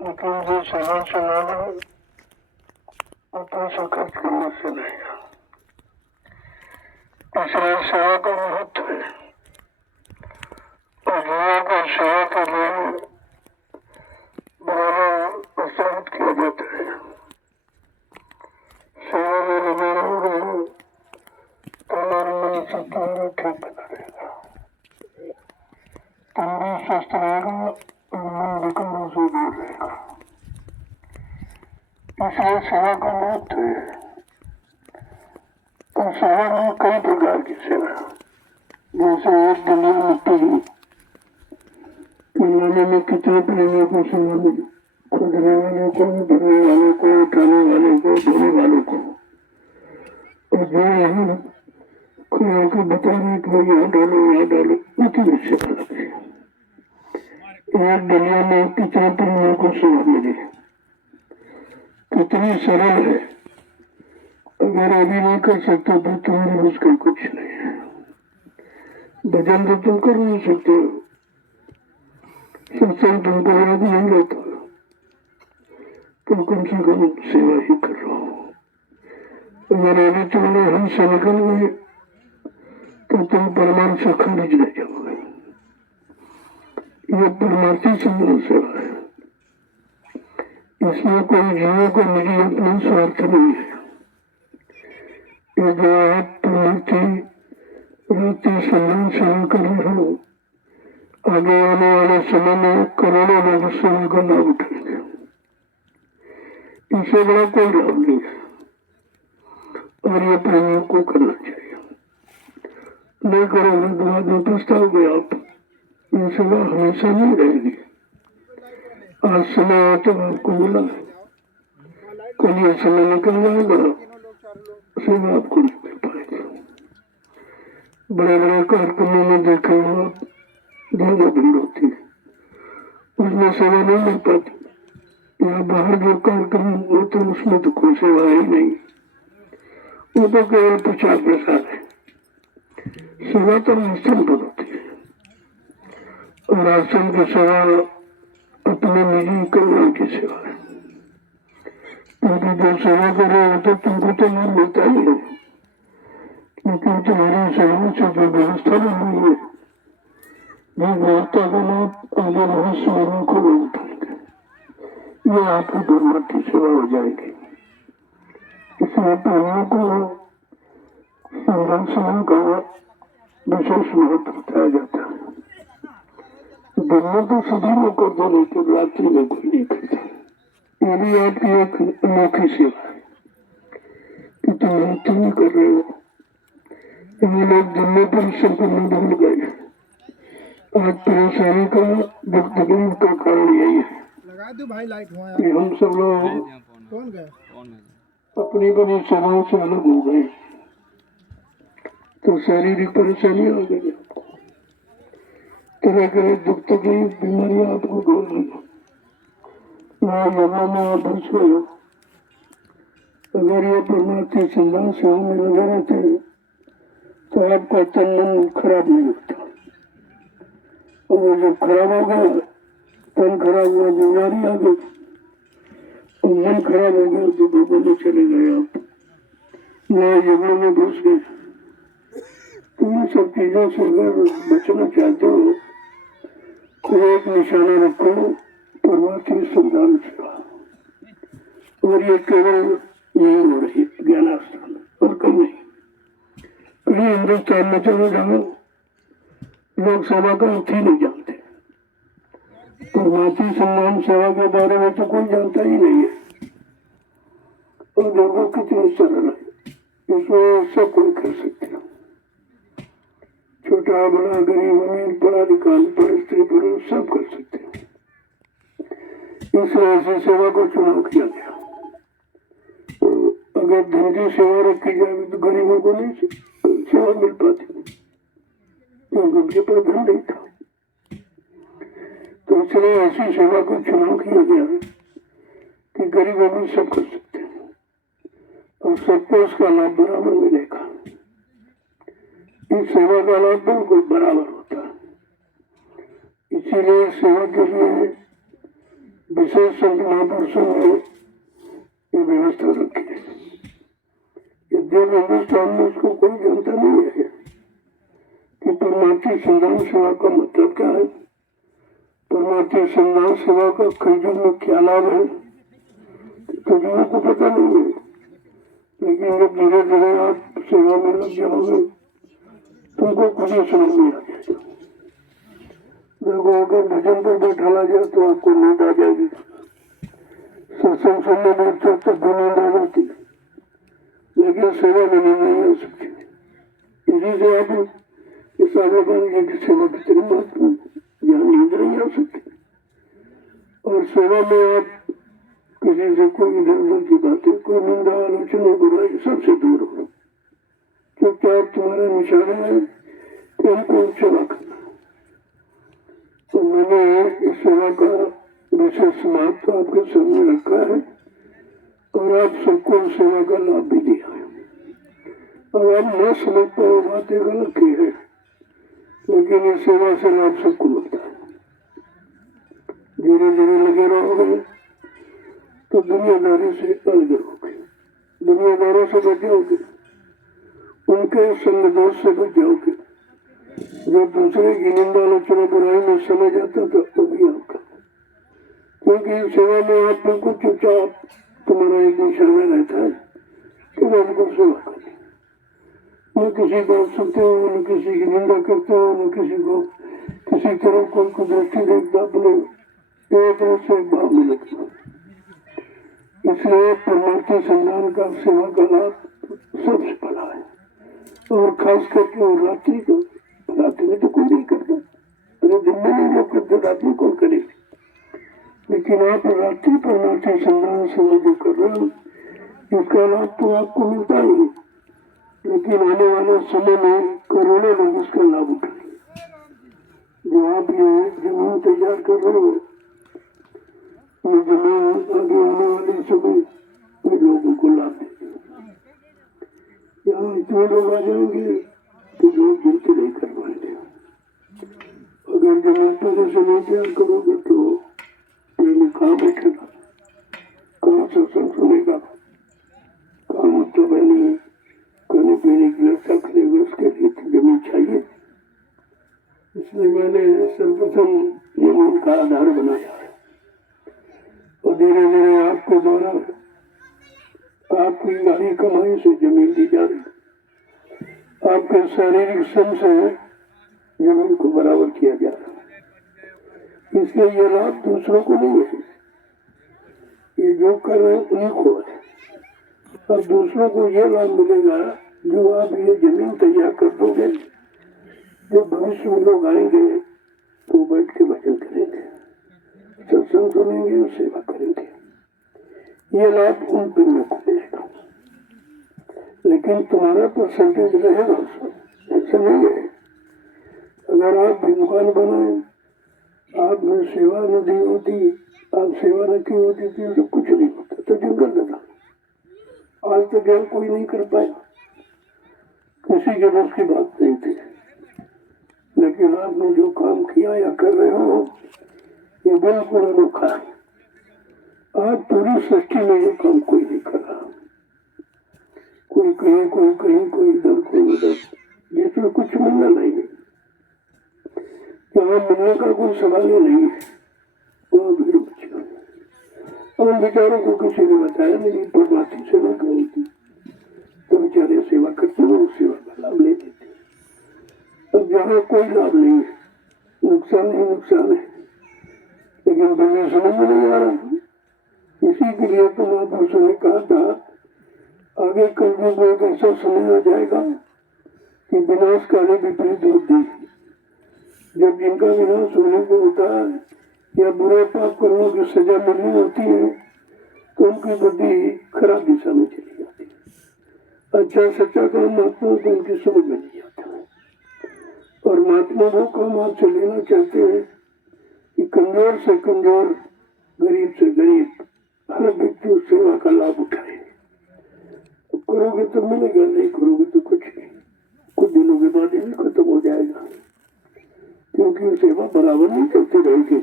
लेकिन जो सेवा चलाना अपने से खर्च करने से नहीं है। इसलिए सेवा का महत्व है और लोगों को सेवा के लिए बराबर प्रोत्साहित किया जाता है। सेवा में लगे रहोगे तो हमारे मन से तुम्हारा ठीक बना रहेगा, तुम भी स्वस्थ रहेगा और मन विकल्पों से दूर रहेगा। इसलिए सेवा का महत्व है। और सेवा में कई प्रकार की सेवा, जैसे एक दुनिया मिट्टी की बनाने में कितने प्रेमियों को सेवा मिली, खोदने वालों को, भरने वालों को, उठाने वालों को, धोने वालों को, और जो यहाँ खुला के बता रहे कि यहाँ डालो उतनी सेवा लगी। एक दुनिया में कितने प्रेमियों को सेवा मिली, कितनी सरल है। अगर अभी नहीं कर सकते तो तुम्हारी मुश्किल कुछ नहीं है। भजन तो तुम कर नहीं सकते हो, सत्संग तुमको याद नहीं रहता, तो कम से कम सेवा ही कर रहा हो। अगर अभी तुम्हारे हम से निकल गए तो तुम परमार्थ से खारिज रह जाओगे। यह परमार्थी संबंध सेवा है। इसमें कोई जीवों को निजी अपना स्वार्थ नहीं है। ये जो आप परमार्थी रात्रि सम्मान सेवा कर रहे हो, आगे आने वाले समय में करोड़ों लोग सेवा का लाभ उठाएंगे। इससे बड़ा कोई लाभ नहीं है और ये प्रेमियों को करना चाहिए। नहीं करोगे तो बाद में पछताओगे आप। ये सेवा हमेशा नहीं रहेगी। आज समय है तो आपको मिला है, कल ये समय निकल जाएगा, सेवा आपको नहीं मिल पाएगी। बड़े बड़े कार्यक्रमों में देखे हो आप, ज्यादा भीड़ होती है, उसमें सेवा नहीं मिल पाती। या बाहर जो कार्यक्रम होते हैं उसमें तो कोई सेवा ही नहीं, वो तो केवल प्रचार प्रसार है। सेवा तो आश्रम पर होती है और आश्रम की सेवा अपने निजी कल्याण की सेवा है। क्योंकि जो सेवा कर रहे हो तो तुमको तो लाभ मिलता ही है, लेकिन तुम्हारी सेवा से जो व्यवस्था बनी है, वो व्यवस्था का लाभ आगे भविष्य वालों को भी उठाएंगे। ये आपकी परमार्थी सेवा हो जाएगी। इसलिए प्रेमियों को संगम सेवा का विशेष महत्व बताया जाता है। दिन में तो सभी लोग करते, लेकिन रात्रि में कोई नहीं करता। ये भी आपकी एक अनोखी सेवा है कि तुम रात्रि में कर रहे हो। ये लोग दिन में परिश्रम करने भूल गए। आज परेशानी का दुख तकलीफ का कारण यही है कि हम सब लोग अपनी बनी सेवाओं से अलग हो गए, तो शारीरिक परेशानी आ गई, तरह तरह दुख तकलीफ बीमारियां आपको ढोल रही। वहाँ यमुना में आप फंस गए हो। अगर ये परमार्थी संधान सेवा में लगे रहते हैं तो आपका तन मन खराब नहीं होता। और जब खराब हो गया, तन खराब हुआ, बीमारी आ गई और मन खराब हो गया तो डूबने चले गए आप, वहाँ यमुना में घुस गए। तुम सब चीजों से अगर बचना चाहते हो तो एक निशाना रखो, परमार्थी संधान सेवा। और ये केवल यही हो रही है, ज्ञानास्थान और कहीं नहीं। कहीं हिंदुस्तान में चले जाओ, लोग सेवा का अर्थ ही नहीं जानते। परमार्थी सम्मान सेवा के बारे में तो कोई जानता ही नहीं है। और देखो कितनी सरल है, इसमें सब कोई कर सकते हैं। छोटा बड़ा गरीब अमीर पढ़ा लिखा अनपढ़ स्त्री पुरुष सब कर सकते हैं। इसलिए ऐसी सेवा को चुनाव किया गया। तो अगर धन की सेवा रखी जाए तो गरीबों को नहीं सेवा मिल पाती, क्योंकि उनके पास धन नहीं था। तो इसलिए ऐसी सेवा को चुनाव किया गया कि गरीब अमीर सब कर सकते हैं और सबको उसका लाभ बराबर मिलेगा। इस सेवा का लाभ बिल्कुल बराबर होता है। इसीलिए सेवा के लिए विशेष संत महापुरुषों ने ये व्यवस्था रखी है। यद्यपि हिंदुस्तान में उसको कोई जानता नहीं है कि परमार्थी संधान सेवा का मतलब क्या है, परमार्थी संधान सेवा का खरीदों में क्या लाभ है, तो लोगों को पता नहीं है। लेकिन जब धीरे धीरे आप सेवा में लग जाओगे तुमको कुछ समझ में आ जाएगा। देखो अगर भजन पर बैठाला जाए तो आपको नींद आ जाएगी, सत्संग सुनने बैठते तो भी नींद आ जाती, लेकिन सेवा में नींद नहीं आ सकती। इसी से आप इस आगे की सेवा कितनी महत्वपूर्ण, यहाँ नींद नहीं आ सकती। और सेवा में आप किसी से कोई इधर उधर की बातें, कोई निंदा आलोचना बुराई सबसे दूर हो, चुपचाप तुम्हारा निशाना है कि हमको सेवा करना। तो मैंने इस सेवा का विशेष महत्व आपके सामने रखा है और आप सबको सेवा का लाभ भी दिया है। और आप न समझ पाओ बातें गलत ही है, लेकिन इस सेवा से लाभ सबको मिलता है। धीरे धीरे लगे रहोगे तो दुनियादारी से अलग रहोगे, दुनियादारों से बच जाओगे, उनके संग दोष से बच जाओगे। जो दूसरे की निंदा आलोचना बुराई में समझ आता था वो भी आपका, क्योंकि सेवा में आप बिल्कुल चुपचाप, तुम्हारा एक निशाना रहता है कि हमको सेवा करें। न किसी को सुनते हो, न किसी की निंदा करते हो, न किसी को किसी तरह कोई दृष्टि देखता, अपने एक तरह से भाव में लगता। इसलिए परमार्थी संधान का सेवा का लाभ सबसे बड़ा है। और खास करके रात्रि को, रात्रि में तो कोई नहीं करता, अरे दिन में नहीं लोग करते, रात्रि कौन करेगी। लेकिन आप रात्रि परमार्थी संधान सेवा जो कर रहे हो इसका लाभ तो आपको मिलता ही, लेकिन आने वाले समय में करोड़ों लोग इसका लाभ उठाएंगे। जो आप ये जमीन तैयार कर रहे हो, ये जमीन आगे आने वाले समय में लोगों को लाभ देगी। यहाँ इतने लोग आ जाएंगे कि लोग गिनती नहीं कर पाएंगे। अगर जमीन पर जैसे नहीं तैयार करोगे तो पहले कहाँ बैठेगा, कहाँ सत्संग सुनेगा, कहाँ मतलब नहीं खाने पीने की व्यवस्था करेंगे, उसके लिए तो जमीन चाहिए। इसलिए मैंने सर्वप्रथम जमीन का आधार बनाया है और धीरे धीरे आपके द्वारा आपकी भारी कमाई से जमीन दी जा रही, आपके शारीरिक श्रम से जमीन को बराबर किया जा रहा है। इसलिए ये लाभ दूसरों को नहीं है, ये जो कर रहे हैं उन्हीं को है। और दूसरों को ये लाभ मिलेगा जो आप ये जमीन तैयार कर दोगे, जो भविष्य में लोग आएंगे तो बैठ के भजन करेंगे, सत्संग सुनेंगे और सेवा करेंगे। ये लाभ उन पुण्यों को मिलेगा, लेकिन तुम्हारा परसेंटेज रहेगा उसमें, ऐसा नहीं है। अगर आप भगवान बनाए, आपने सेवा न दी होती, आप सेवा न की होती थी तो कुछ नहीं होता, तो जंगल था। आज तक यह कोई नहीं कर पाया, किसी के बस की बात नहीं थी। लेकिन आपने जो काम किया या कर रहे हो ये बिल्कुल अनोखा है। आज पूरी सृष्टि में ये काम कोई नहीं कर रहा, कोई कहीं कोई कहीं, कोई इधर कोई उधर, जिसमें कुछ मिलना नहीं है। यहाँ मिलने का कोई सवाल ही नहीं है, वो भीड़ बच्चे। और बेचारों को किसी ने बताया नहीं परमार्थी सेवा करी थी, तो बेचारे सेवा करते हुए सेवा का लाभ ले देते। अब जहाँ कोई लाभ नहीं है, नुकसान ही नुकसान है, लेकिन दुनिया समझ में नहीं आ रहा। इसी के लिए तो महापुरुषों ने कहा था आगे कलयुग में एक ऐसा समय आ जाएगा कि विनाश काले विपरीत बुद्धि, जब जिनका विनाश होने को होता है या बुरे पाप कर्मों की सजा मिलनी होती है तो उनकी बुद्धि खराब दिशा में चली जाती है। अच्छा सच्चा काम महात्मा को उनकी समझ में नहीं आता है। और महात्मा वो काम आपसे लेना चाहते हैं कि कमजोर से कमजोर, गरीब से गरीब हर व्यक्ति उस सेवा का लाभ उठाए। करोगे तो मिलेगा, नहीं करोगे तो कुछ नहीं, कुछ दिनों के बाद ये खत्म हो जाएगा, क्योंकि सेवा बराबर नहीं चलती रहेगी।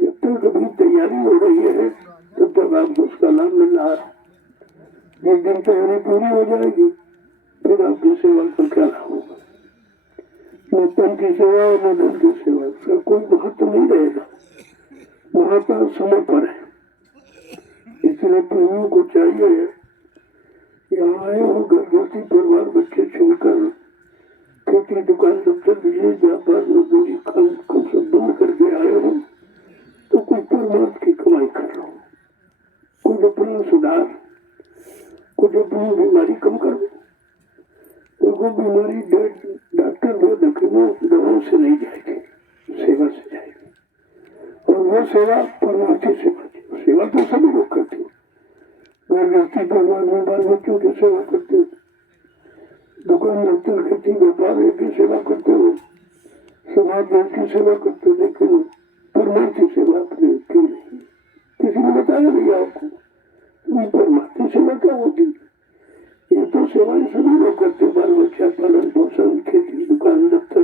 जब तक अभी तैयारी हो रही है तब तक आपको उसका लाभ मिल रहा है। जिस दिन तैयारी पूरी हो जाएगी फिर आपकी सेवा का क्या लाभ होगा। न तन की सेवा और न धन की सेवा, उसका कोई महत्व नहीं रहेगा। महत्व समय पर है। इसलिए प्रेमियों को चाहिए, यहाँ आए हो घर गृहस्थी परिवार बच्चे छोड़कर खेती दुकान दफ्तर बिजनेस व्यापार मजदूरी काम सब बंद करके आए हो तो कोई परमार्थ की कमाई कर लो, कुछ अपना सुधार, कुछ अपनी बीमारी कम करो। वो बीमारी डॉक्टर वो दखना दवाओं से नहीं जाएगी, सेवा से जाएगी। और वो सेवा परमार्थी सेवा थी। सेवा तो सभी लोग करते हो, घर गृहस्थी परिवार में बाल बच्चों की सेवा करते हो, दुकान दफ्तर खेती व्यापार की सेवा करते हो, समाज देश की सेवा करते हो, लेकिन परमार्थी सेवा अपने क्यों नहीं? किसी ने बताया नहीं आपको परमार्थी सेवा क्या होती? ये तो सेवाएं सभी लोग करते, बाल बच्चा पालन पोषण खेती दुकान दफ्तर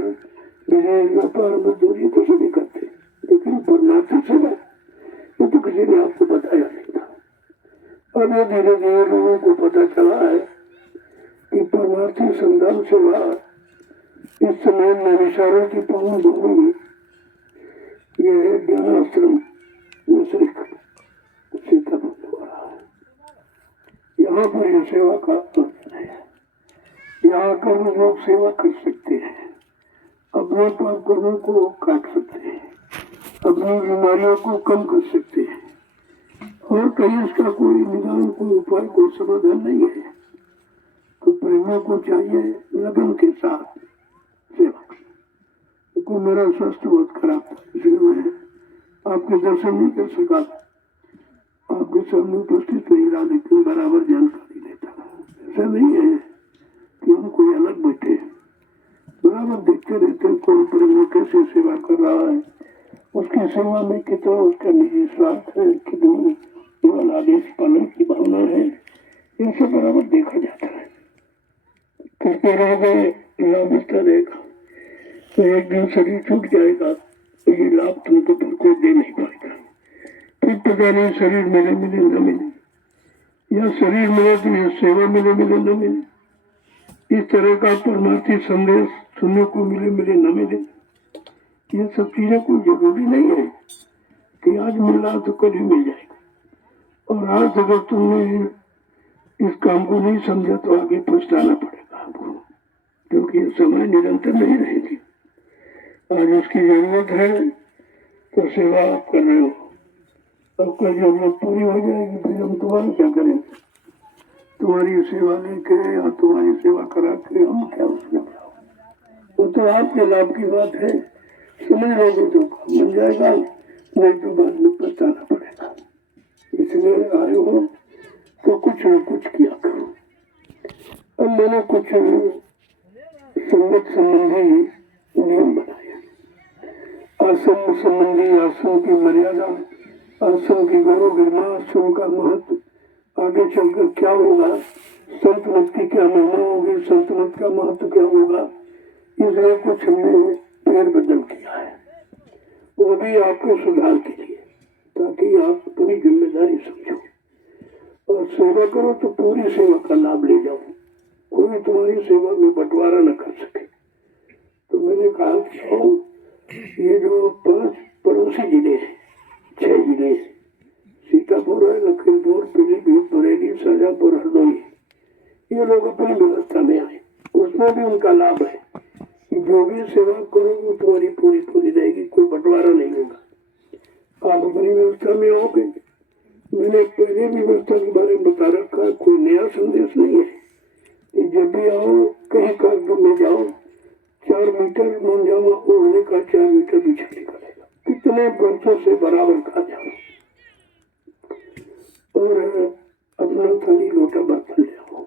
बिजनेस व्यापार मजदूरी तो सभी करते, लेकिन परमार्थी सेवा ये तो किसी ने आपको बताया नहीं था। अब ये धीरे धीरे लोगों को पता चला है कि परमार्थी संधान सेवा इस समय नैमिषारण्य की पावन भूमि ये ज्ञानाश्रम मुश्रिक सीतापुर हो रहा है। यहाँ पर यह सेवा का अवसर है। यहाँ कर लोग सेवा कर सकते हैं, अपने पाप कर्मों को काट सकते हैं, अपनी बीमारियों को कम कर सकते हैं, और कहीं इसका कोई निदान कोई उपाय कोई समाधान नहीं है। तो प्रेमियों को चाहिए लगन के साथ सेवा। तो मेरा स्वास्थ्य बहुत खराब था, इसलिए मैं आपके दर्शन नहीं कर सका, आपके सामने उपस्थित नहीं रहा, लेकिन बराबर जानकारी देता। ऐसा नहीं है कि हम कोई अलग बैठे, बराबर देखते रहते कौन प्रेमी कैसे सेवा कर रहा है, उसकी सेवा में कितना उसका निजी स्वार्थ है, कितनी केवल आदेश पालन की भावना है, इन सब बराबर देखा जाता है। करते रह गए लाभ मिलता रहेगा, तो एक दिन शरीर छूट जाएगा तो ये लाभ तुमको फिर कोई दे नहीं पाएगा। फिर पता नहीं शरीर मिले मिले न मिले, या शरीर मिले तो ये सेवा मिले मिले न मिले। इस तरह का परमार्थी संदेश सुनने को मिले मिले न मिले, ये सब चीजें कोई जरूरी नहीं है कि आज मिल रहा तो कल ही मिल जाएगा। और आज अगर तुमने इस काम को नहीं समझा तो आगे पछताना पड़ेगा आपको, क्योंकि ये समय निरंतर नहीं रहेगी। आज उसकी जरूरत है तो सेवा आप कर रहे हो, अब कल जरूरत पूरी हो जाएगी फिर हम तुम्हारी क्या करेंगे? तुम्हारी सेवा लेके या तुम्हारी सेवा करा के हम क्या उसमें क्या? वो तो आपके लाभ की बात है, समझ लोगे तो काम बन जाएगा, नहीं तो बाद में पछताना पड़ेगा। इसलिए आए हो तो कुछ न कुछ किया करो। अब मैंने कुछ संगत संबंधी नियम बनाए, आश्रम संबंधी आश्रम की मर्यादा, आश्रम की गौरव गरिमा, आश्रम का महत्व, आगे चलकर क्या होगा, संत मत की क्या महिमा होगी, संत मत का महत्व क्या होगा, इसलिए कुछ हमने फेर बदल किया है। वो भी आपके सुधार के लिए, ताकि आप अपनी जिम्मेदारी समझो और सेवा करो तो पूरी सेवा का लाभ ले जाओ, कोई तुम्हारी सेवा में बंटवारा न कर सके। तो मैंने कहा कि ये जो 5 पड़ोसी जिले हैं, 6 जिले, सीतापुर है, लखीमपुर, पीलीभीत, बरेली, शाजापुर, हरदोई, ये लोग अपनी व्यवस्था में आए, उसमें भी उनका लाभ है कि जो भी सेवा करोगे तुम्हारी पूरी पूरी रहेगी, कोई बंटवारा नहीं होगा। आप अपनी व्यवस्था में आओगे। मैंने पहले भी व्यवस्था के बारे में बता रखा, कोई नया संदेश नहीं है कि जब भी आओ कहीं कार्यक्रम में जाओ 4 मीटर मुंजामा ओढ़ने का 4 मीटर बिछाने का रहेगा, कितने वर्षों से बराबर खा जाओ, और अपना थाली लोटा बर्तन ले आओ,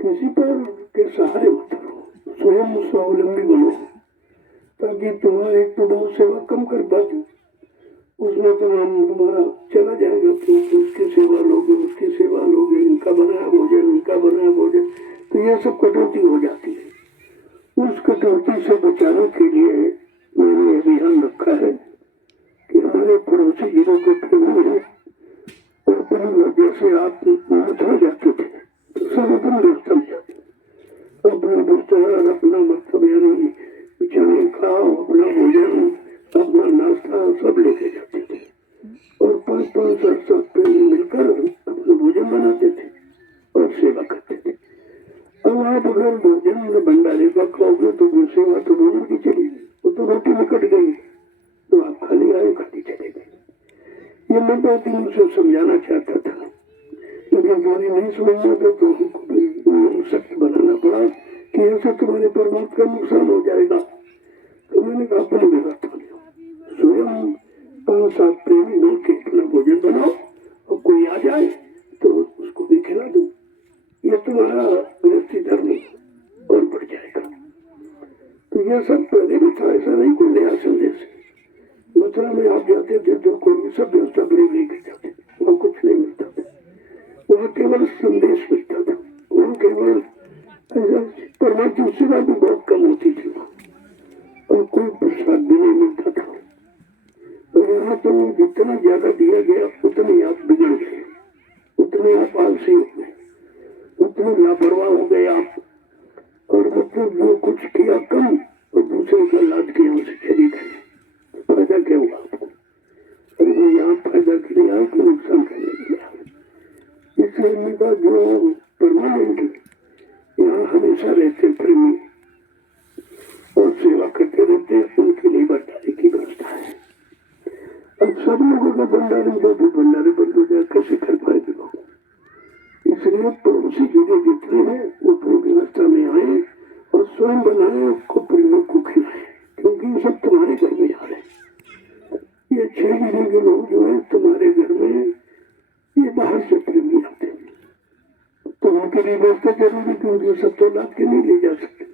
किसी पर के सहारे मत रहो, स्वयं स्वावलंबी बनो, ताकि तुम्हारे एक तो बहुत सेवा कम कर पाते, उसमें तुम्हारा चला जाएगा, क्योंकि उसकी सेवा लोगे, उसकी सेवा लोगे, इनका बनाया भोजन, उनका बनाया भोजन, तो ये सब कटौती हो जाती है। उस कटौती से बचाने के लिए मैंने अभियान रखा है कि हमारे पड़ोसी जिलों के प्रेमी हैं और अपनी जैसे आप मथुरा जाते थे तो सब अपने व्यवस्था में जाते, अपना बिस्तर, अपना मतलब यानी बिछाने का अपना भोजन, अपना नाश्ता सब लेके जाते थे और 5-5, 7-7 प्रेमी मिलकर अपना भोजन बनाते थे और सेवा करते थे। अब आप अगर भोजन भंडारे का खाओगे तो वो सेवा तो भोजन की चली गई, वो तो रोटी में कट गई, तो आप खाली आए खाली चले गए। ये मैं 2 दिन से समझाना चाहता था, लेकिन हमारी नहीं समझना था तो हमको भी सख्त बनाना पड़ा कि ऐसा तुम्हारे परमात्मा का नुकसान हो जाएगा। तो मैंने कहा अपनी व्यवस्था लो, स्वयं 5-7 प्रेमी मिलकर अपना भोजन बनाओ और कोई आ जाए तो उसको भी खिला दो, ये तुम्हारा गृहस्थी धर्म और बढ़ जाएगा। तो ये सब पहले भी था, ऐसा नहीं कोई नया संदेश। मथुरा में आप जाते थे तो कोई सब व्यवस्था बड़ी लेके जाते, वहाँ कुछ नहीं मिलता था, वहाँ केवल संदेश मिलता था, वहाँ केवल परमात्मा सेवा भी बहुत कम होती थी और कोई प्रसाद भी नहीं मिलता था। और यहाँ तो जितना ज्यादा दिया गया उतने आप बिगड़ गए, उतने आप आलसी हो गए, उतने लापरवाह हो गए आप, और मतलब जो कुछ किया कम और दूसरे का लाद के यहाँ से चली गए, फायदा क्या हुआ आपको? अरे वो यहाँ फायदा के लिए आए कि नुकसान करने के लिए आए। इसलिए मेरा जो परमानेंट यहाँ हमेशा रहते प्रेमी और सेवा करते रहते, उनके लिए भंडारे की व्यवस्था है। अब सब लोगों का भंडारे जो भी भंडारे बंद हो जाए कैसे कर पाएंगे लोग? इसलिए पड़ोसी जिले जितने हैं वो अपनी व्यवस्था में आए और स्वयं बनाए उसको प्रेमियों को खिलाए, क्योंकि ये सब तुम्हारे घर में आ रहे हैं। ये 6 जिले के लोग जो है तुम्हारे घर में, ये बाहर से प्रेमी आते हैं, तो उनके लिए व्यवस्था जरूरी, क्योंकि सब तो लाद के नहीं ले जा सकते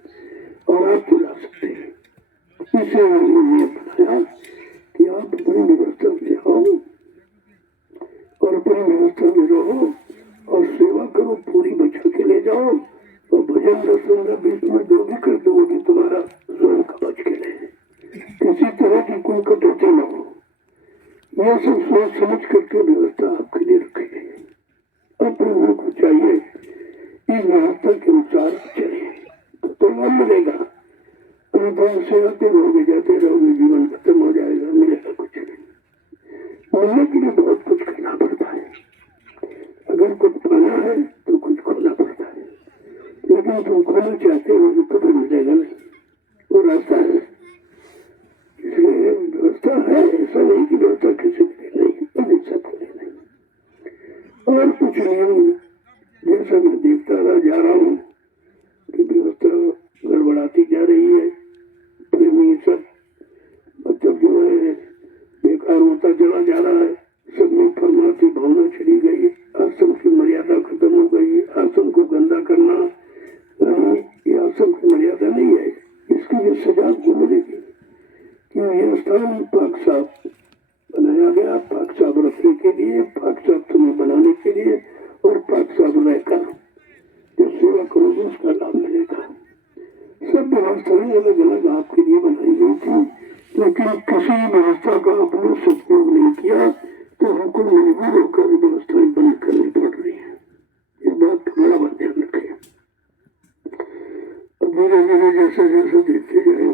और आप तो ला सकते हैं। इसे उन्होंने ये बताया कि आप अपनी व्यवस्था में आओ और अपनी व्यवस्था में रहो और सेवा करो, पूरी बचा के ले जाओ और भजन 10-15-20 मिनट जो भी कर दो वो भी तुम्हारा स्वयं का बच के ले, किसी तरह की कोई कटौती न हो। यह सब सोच समझ करके व्यवस्था आपके लिए रखी गई है। अब प्रभु को चाहिए इस व्यवस्था के अनुसार चले तो वह मिलेगा, अनुभव से आते रहोगे जाते रहोगे, जीवन खत्म हो जाएगा, मिलेगा कुछ नहीं। मिलने के लिए बहुत कुछ करना पड़ता है, अगर कुछ पाना है तो कुछ खोना पड़ता है, लेकिन तुम खोना चाहते हो तो कभी मिलेगा नहीं, वो रास्ता है। इसलिए व्यवस्था है, ऐसा नहीं कि व्यवस्था किसी के लिए नहीं, सबके लिए नहीं। और कुछ नहीं, जैसा मैं देखता रहा जा रहा हूँ कि व्यवस्था गड़बड़ाती जा रही है, प्रेमी सब मतलब जो है बेकार होता चला जा रहा है, सब में परमार्थी भावना चली गई, आश्रम की मर्यादा खत्म हो गई, आश्रम को गंदा करना नहीं, ये आश्रम की मर्यादा नहीं है, इसकी भी सजा को मिलेगी। क्यों? यह स्थान पाक साफ बनाया गया, पाक साफ रखने के लिए, पाक साफ तुम्हें बनाने के लिए, और पाक साफ रहकर जो सेवा करोगे उसका लाभ मिलेगा। सब व्यवस्थाएं अलग अलग आपके लिए बनाई गई थी, लेकिन किसी व्यवस्था का आपने सदुपयोग नहीं किया तो हमको मजबूर होकर व्यवस्थाएं बंद करनी पड़ रही है। इस बात का बड़ा ध्यान रखें। अब धीरे धीरे जैसे जैसे देखते जाए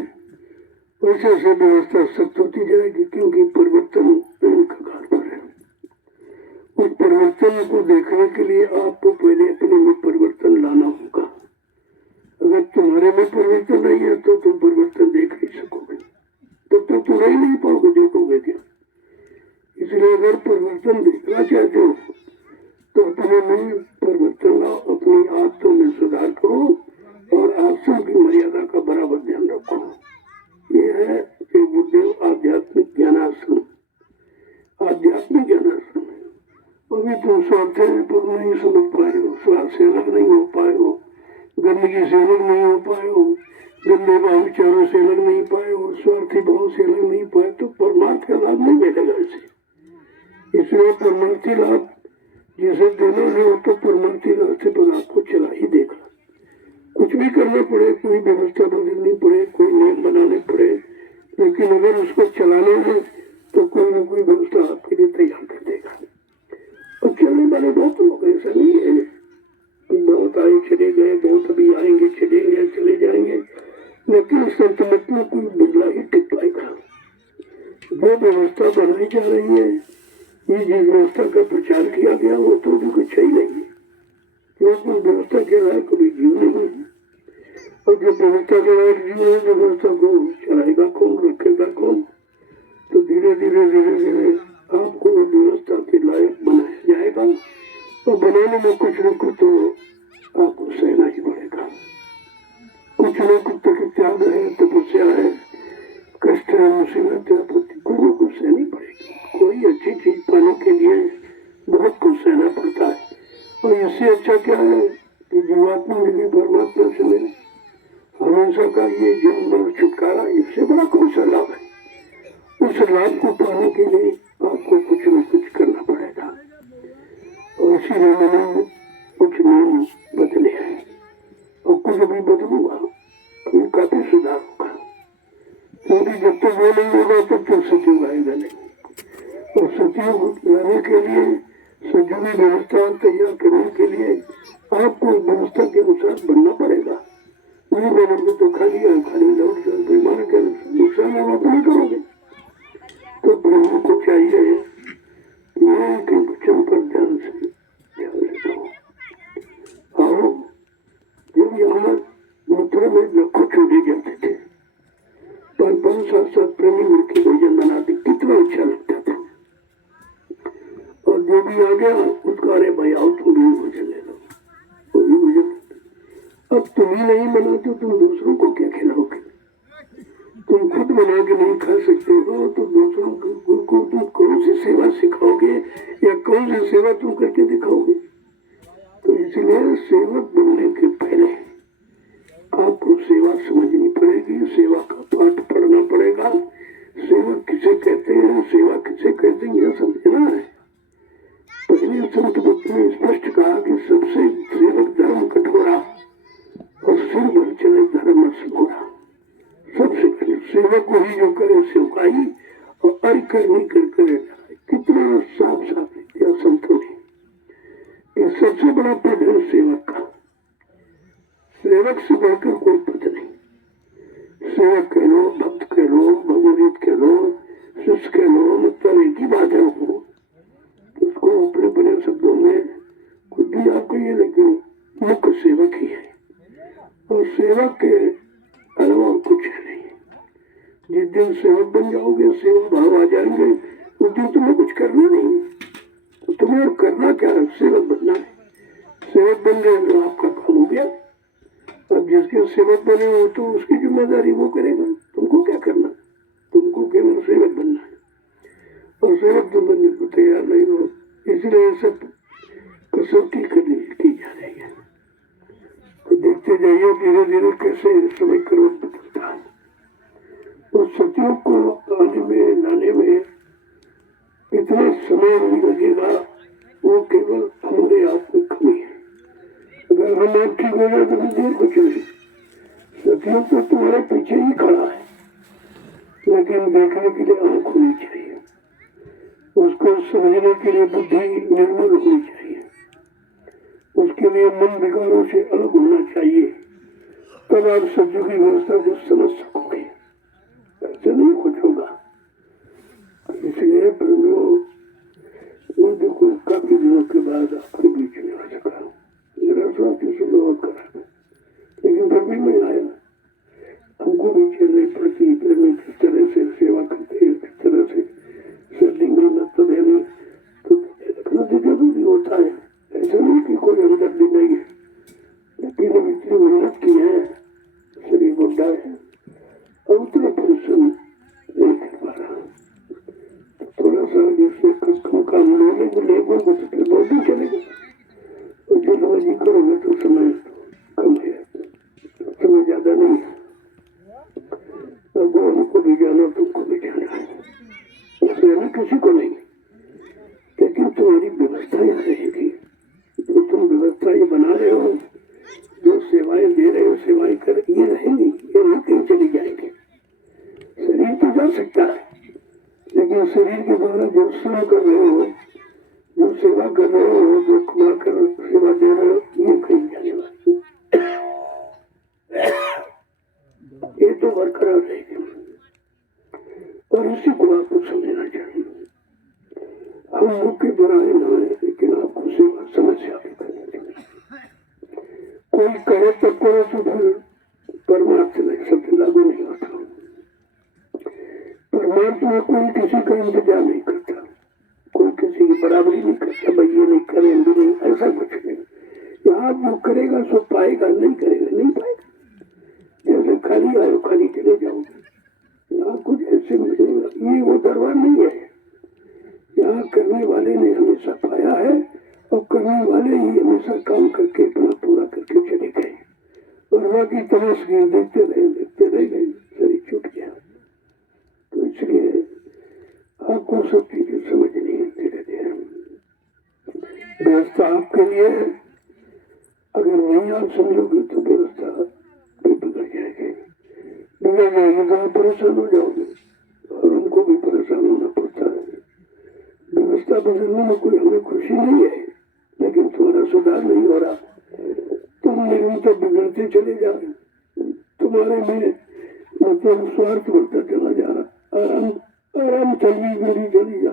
वैसे वैसे व्यवस्था सख्त होती जाएगी, क्योंकि परिवर्तन कगार पर है। उस परिवर्तन को देखने के लिए आपको पहले अपने में परिवर्तन लाना होगा। अगर तुम्हारे में परिवर्तन नहीं है तो तुम परिवर्तन देख नहीं सकोगे, तब तो तुम रह नहीं पाओगे, देखोगे क्या? इसलिए अगर परिवर्तन देखना चाहते हो तो अपने में परिवर्तन लाओ, अपनी आदतों में सुधार करो और आश्रम की मर्यादा का बराबर ध्यान रखो। ये है एक गुरुदेव आध्यात्मिक ज्ञानाश्रम, आध्यात्मिक ज्ञानाश्रम है। अभी तुम स्वार्थ नहीं समझ पाए हो, स्वार्थ से अलग नहीं हो पाए हो, गंदगी से अलग नहीं हो पाए हो, गंदे भाव विचारों से अलग नहीं पाए हो, स्वार्थी भाव से अलग नहीं पाए, तो परमार्थ का लाभ नहीं मिलेगा इसे। इसलिए परमार्थी लाभ जिसे देना है वो तो परमार्थी रास्ते पर आपको चला ही देगा। कुछ भी करना पड़े, कोई व्यवस्था बदलनी पड़े, कोई नियम बनाने पड़े, लेकिन अगर उसको चलाना है तो कोई ना कोई व्यवस्था आपके लिए तैयार कर देगा। और चलने वाले बहुत लोग ऐसा नहीं है, बहुत आए चले गए, बहुत अभी आएंगे चलेंगे चले जाएंगे, लेकिन सल्तनत में कोई बदला ही टिक पाएगा। जो व्यवस्था बनाई जा रही है, ये जिस व्यवस्था का प्रचार किया गया वो तो भी कुछ ही नहीं है, क्योंकि व्यवस्था के लायक कभी जीव नहीं है। और जब व्यवस्था के लायक जीव है तो व्यवस्था को चलाएगा कौन, रखेगा कौन? तो धीरे धीरे धीरे धीरे आपको व्यवस्था के लायक बनाया जाएगा। और बनाने में कुछ न कुछ तो आपको सहना ही पड़ेगा, कुछ न कुछ तो त्याग है, तपस्या है, कष्ट है, मुसीबत है, कुछ न कुछ सहनी पड़ेगी। कोई अच्छी चीज पाने के लिए बहुत कुछ सहना पड़ता है। और इससे अच्छा क्या है कि जीवात्मा मिली परमात्मा से मिले, हमेशा का ये जन्म और छुटकारा, इससे बड़ा कौन सा लाभ है? उस लाभ को पाने के लिए आपको कुछ न कुछ करना पड़ेगा। और इसीलिए मैंने कुछ नियम बदले हैं और कुछ अभी बदलूंगा, अभी काफी सुधार होगा, क्योंकि जब तक वो नहीं होगा तब तक सचिव आएगा नहीं। और सचिव लाने के लिए, सचिव व्यवस्था तैयार करने के लिए आपको व्यवस्था के अनुसार बनना पड़ेगा। नहीं बनोगे तो खाली लौट जाओ, बेईमान के नुकसान आप अपने करोगे। तो ब्रह्म को चाहिए कि वचन पर ध्यान से दो। और जब यहाँ मथुरा में लखों छोड़े जाते थे, पर 5-7 प्रेमी मिलकर भोजन बनाते, कितना अच्छा लगता था। और जो भी आ गया उसका, अरे भाई आओ तुम भी भोजन ले लो, वो भी भोजन। अब तुम ही नहीं बनाते तुम दूसरों को क्या खिलाओगे? तुम खुद बना के नहीं खा सकते हो तो दूसरों को तुम कौन सी सेवा सिखाओगे या कौन सी सेवा तुम करके दिखाओगे? तो इसलिए सेवक बनने के पहले आपको सेवा समझनी पड़ेगी, सेवा का पाठ पढ़ना पड़ेगा। सेवक किसे कहते हैं, सेवा किसे कहते हैं, यह समझना है। पहले संत बुद्ध ने स्पष्ट कहा कि सबसे सेवक धर्म कठोरा और सिर भर चले धर्म समोरा। सबसे पहले सेवक को ही जो करे सेवकाई और अर्घ करनी कर करे। कितना साफ साफ किया संतों ने। ये सबसे बड़ा पद है सेवक का। सेवक से बढ़कर कोई पद नहीं। सेवक कह लो, भक्त कह लो, भगवत कह लो, शिष्य कह लो, मतलब एक ही बात है। वो उसको अपने बने शब्दों में कुछ भी आप कहिए, लेकिन मुख्य सेवक ही है। और सेवक के अलावा कुछ है नहीं। जिस दिन सेवक बन जाओगे, सेवा भाव आ जाएंगे, उस दिन तुम्हें कुछ करना नहीं। तो तुम्हें और करना क्या है? सेवक बनना है। सेवक बन गए तो आपका काम हो गया। अब जिसके सेवक बने हो तो उसकी जिम्मेदारी वो करेगा, तुमको क्या करना? तुमको केवल सेवक बनना है। और सेवक तुम बनने को तैयार नहीं हो, इसलिए सब कसौटी की जा रही है। तो देखते जाइए धीरे धीरे कैसे समय क्रम बदलता है। तो सचिव को आने में लाने में इतना समय नहीं लगेगा, वो केवल हमारे आप में कमी है। अगर हम आप ठीक हो जाए तो देर कुछ नहीं। सचिव तो तुम्हारे पीछे ही खड़ा है, लेकिन देखने के लिए आंख होनी चाहिए, उसको समझने के लिए बुद्धि निर्मल होनी चाहिए, उसके लिए मन विकारों से अलग होना चाहिए। तब आप सचिव की व्यवस्था को समझ सकोगे। ऐसे नहीं कुछ होगा। इसलिए वो देखो काफी दिनों के बाद आपके बीच में आ सका, जरा स्वास्थ्य से बहुत करा, लेकिन फिर भी मैं आया। हमको भी चलने पड़ती, फिर मैं किस तरह से सेवा करते हैं, किस तरह से सर्दी में मतलब है नहीं तो रखना तो जरूरी होता है। ऐसा नहीं कि कोई हमदर्दी नहीं है, लेकिन अब इतनी मेहनत की है, शरीर बुढ़ा है और उतना परिश्रम नहीं कर पा रहा। थोड़ा सा जिससे कम काम लोगे तो लेगो तो फिर बहुत दिन चलेगा। और जो जल्दबाजी करोगे तो समय कम है, समय ज्यादा नहीं है। उनको भी जाना, तुमको भी जाना है, जाना किसी को नहीं, लेकिन तुम्हारी व्यवस्था यहाँ रहेगी। जो तुम व्यवस्था ये बना रहे हो, जो सेवाएं दे रहे हो, सेवाएं कर ये रहेंगी, ये नहीं कहीं चली जाएंगी। शरीर तो जा सकता है, लेकिन शरीर के द्वारा जो श्रम कर रहे हो, जो सेवा कर रहे हो, जो कमा कर सेवा दे रहे हो, ये कहीं जाने वाली, ये तो बरकरार रहेगी। और इसी को आपको समझना चाहिए। हम मुख्य बुराए ना है, लेकिन आपको सेवा समस्या भी करनी चाहिए। कोई कहे तब करो तो फिर परमार्थ नहीं, शब्द लागू नहीं होता। परमार्थ में कोई किसी का इंतजार नहीं करता, कोई किसी की बराबरी नहीं करता, भाई ये नहीं करेंगे नहीं, ऐसा कुछ नहीं। यहाँ जो करेगा सो पाएगा, नहीं करेगा नहीं पाएगा। जैसे खाली आयो खाली चले जाओगे, यहाँ कुछ ऐसे मिलेगा। ये वो दरबार नहीं है, यहाँ करने वाले ने हमेशा पाया है और करने वाले ही हमेशा काम करके अपना पूरा करके चले गए। और बाकी तमस्गी देखते रह गए, शरीर छूट गया। तो इसलिए आपको सब चीजें समझनी है धीरे धीरे। व्यवस्था आपके लिए है, अगर नहीं आप समझोगे तो व्यवस्था बिगड़ जाएगी। बिगड़ जाएगी तो आप परेशान हो जाओगे और उनको भी परेशान होना पड़ता है। व्यवस्था बदलने में कोई हमें खुशी नहीं है, लेकिन तुम्हारा सुधार नहीं हो रहा। तुम निरंतर बिगड़ते चले जा रहे, तुम्हारे में मतलब स्वार्थ बढ़ता चला जा रहा, आराम चली जा रही,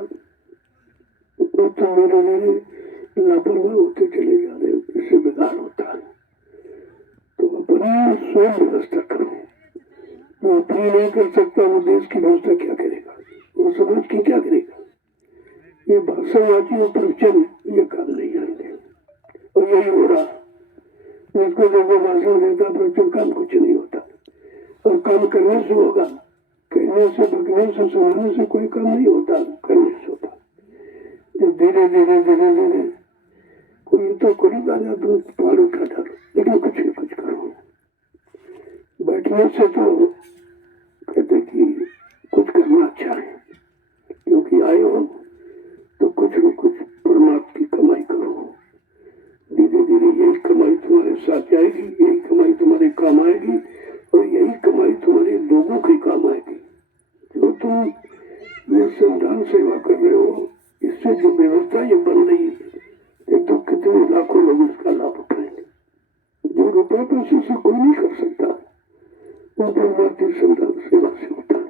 और तुम मेरे मेरे लापरवाह होते चले जा रहे हो। इससे बिगाड़ होता है। तो अपनी स्वयं व्यवस्था करो। वो अपनी नहीं कर सकता, वो देश की व्यवस्था क्या करेगा, वो समाज की क्या करेगा। ये भाषणवादी और प्रवचन ये काम नहीं आएंगे। और यही हो रहा, जिसको देखो भाषण देता प्रवचन, काम कुछ नहीं होता। और काम करने से होगा, कहने से बकने से सुनाने से कोई काम नहीं होता, करने से होता। जब धीरे धीरे धीरे धीरे कोई तो करेगा या तो पार उठा डालो, लेकिन कुछ न कुछ करो। बैठने से तो कहते कि कुछ करना अच्छा है, क्योंकि आए हो तो कुछ न कुछ परमात्मा की कमाई करो। धीरे धीरे यही कमाई तुम्हारे साथ आएगी, यही कमाई तुम्हारे काम आएगी, और यही कमाई तुम्हारे लोगों के काम आएगी। जो तुम ये संविधान सेवा कर रहे हो, इससे जो व्यवस्था ये बन रही है, एक तो कितने लाखों लोग इसका लाभ उठाएंगे। जो रुपये पैसे से कोई नहीं कर सकता, वो परमात्मा संविधान सेवा से होता है।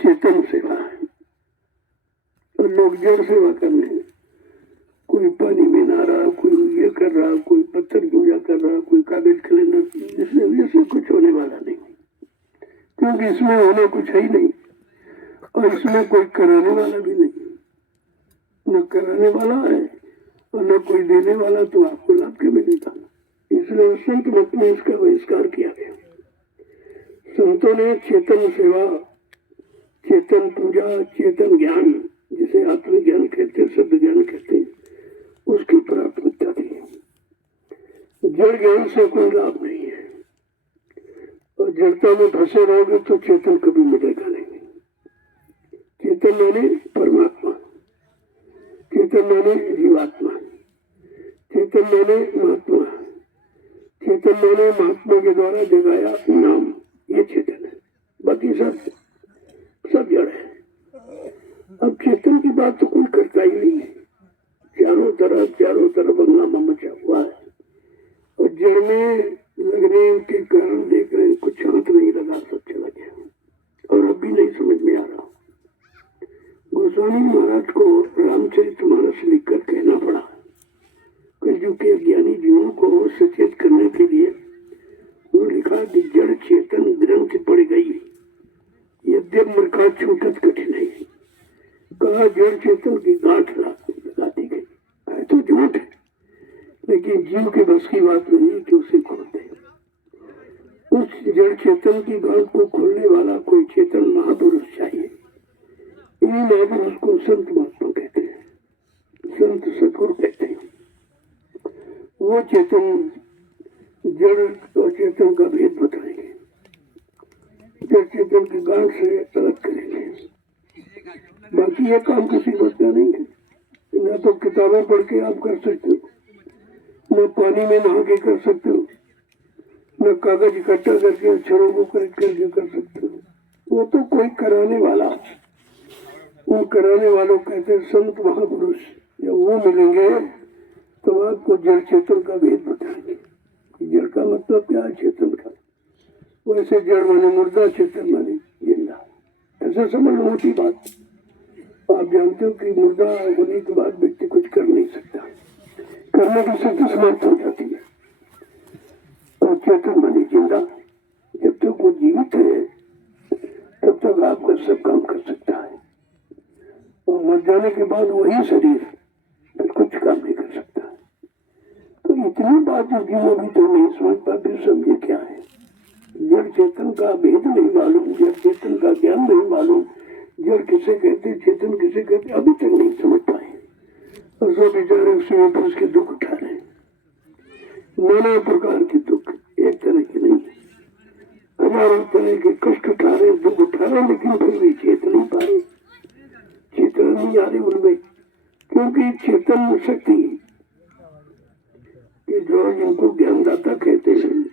चेतन सेवा है, और लोग जड़ सेवा कर रहे हैं। कोई पानी में नहा रहा, कोई ये कर रहा, कोई पत्थर पूजा कर रहा, कोई कागज कैलेंडर। इससे कुछ होने वाला नहीं, क्योंकि इसमें होना कुछ है ही नहीं, और इसमें कोई कराने वाला भी नहीं। न कराने वाला है और न कोई देने वाला, तो आपको लाभ के मिलेगा। इसलिए संत मत में इसका बहिष्कार किया गया। संतों ने चेतन सेवा, चेतन पूजा, चेतन ज्ञान, जिसे आत्मज्ञान कहते, शब्द ज्ञान कहते, उसकी प्राथमिकता दी। जड़ ज्ञान से कोई लाभ नहीं है, और जड़ता में फंसे रहोगे तो चेतन कभी मिलेगा नहीं। चेतन माने परमात्मा, चेतन माने जीवात्मा, चेतन माने महात्मा, चेतन माने महात्मा के द्वारा जगाया नाम, ये चेतन है। बाकी सब जड़ है। अब चेतन की बात तो कोई करता ही नहीं है। चारों तरफ हंगामा मचा हुआ है, और जड़ में लगने के कारण देख रहे हैं, कुछ हाथ नहीं लगा, सब चला गया, और अब भी नहीं समझ में आ रहा। गोस्वामी महाराज को रामचरितमानस लिखकर कहना पड़ा, कलयुग के ज्ञानी जीवों को सचेत करने के लिए। वो लिखा कि जड़ चेतन ग्रंथ पड़ गई, यद्यप मृका छूटत कठिन है। कहा जड़ चेतन की गांठ लगा दी गई है, तो झूठ है, लेकिन जीव के बस की बात नहीं है कि उसे खोल दे। उस जड़ चेतन की गांठ को खोलने वाला कोई चेतन महापुरुष चाहिए। इन्हीं महापुरुष को संत महात्मा कहते हैं, संत सदगुरु कहते हैं। वो चेतन जड़ और चेतन का भेद बताएंगे, जड़ चेतन की गांठ से अलग करेंगे। बाकी ये काम किसी बस का नहीं है। न तो किताबें पढ़ के आप कर सकते हो, न पानी में नहा के कर सकते हो, न कागज इकट्ठा करके अक्षरों को खरीद करके कर सकते हो। वो तो कोई कराने वाला, उन कराने वालों कहते हैं संत महापुरुष। जब वो मिलेंगे तो आपको जड़ चेतन का भेद बताएंगे। जड़ का मतलब क्या है, चेतन का। वैसे जड़ माने मुर्दा, चेतन माने जिंदा, ऐसा समझ लो मोटी बात। आप जानते हो कि मुर्दा होने के बाद व्यक्ति कुछ कर नहीं सकता, करने की शक्ति समाप्त हो जाती है। और चेतन माने जिंदा, जब तक वो जीवित है तब तक आपका सब काम कर सकता है, और मर जाने के बाद वही शरीर फिर कुछ काम नहीं कर सकता। तो इतनी बात जो जीव अभी तो नहीं समझ पाते, समझे क्या है। जड़ चेतन का भेद नहीं मालूम, जड़ चेतन का ज्ञान नहीं मालूम, जड़ किसे कहते, चेतन किसे कहते, अभी तक नहीं समझ पाए। और सब बेचारे उसमें उसके दुख उठा रहे, नाना प्रकार के दुख, एक तरह के नहीं, हजारों तरह के कष्ट उठा रहे, दुख उठा रहे, लेकिन फिर भी चेत नहीं पाए, चेतना नहीं आ रही उनमें। क्योंकि चेतन शक्ति कि जो जिनको ज्ञानदाता कहते हैं,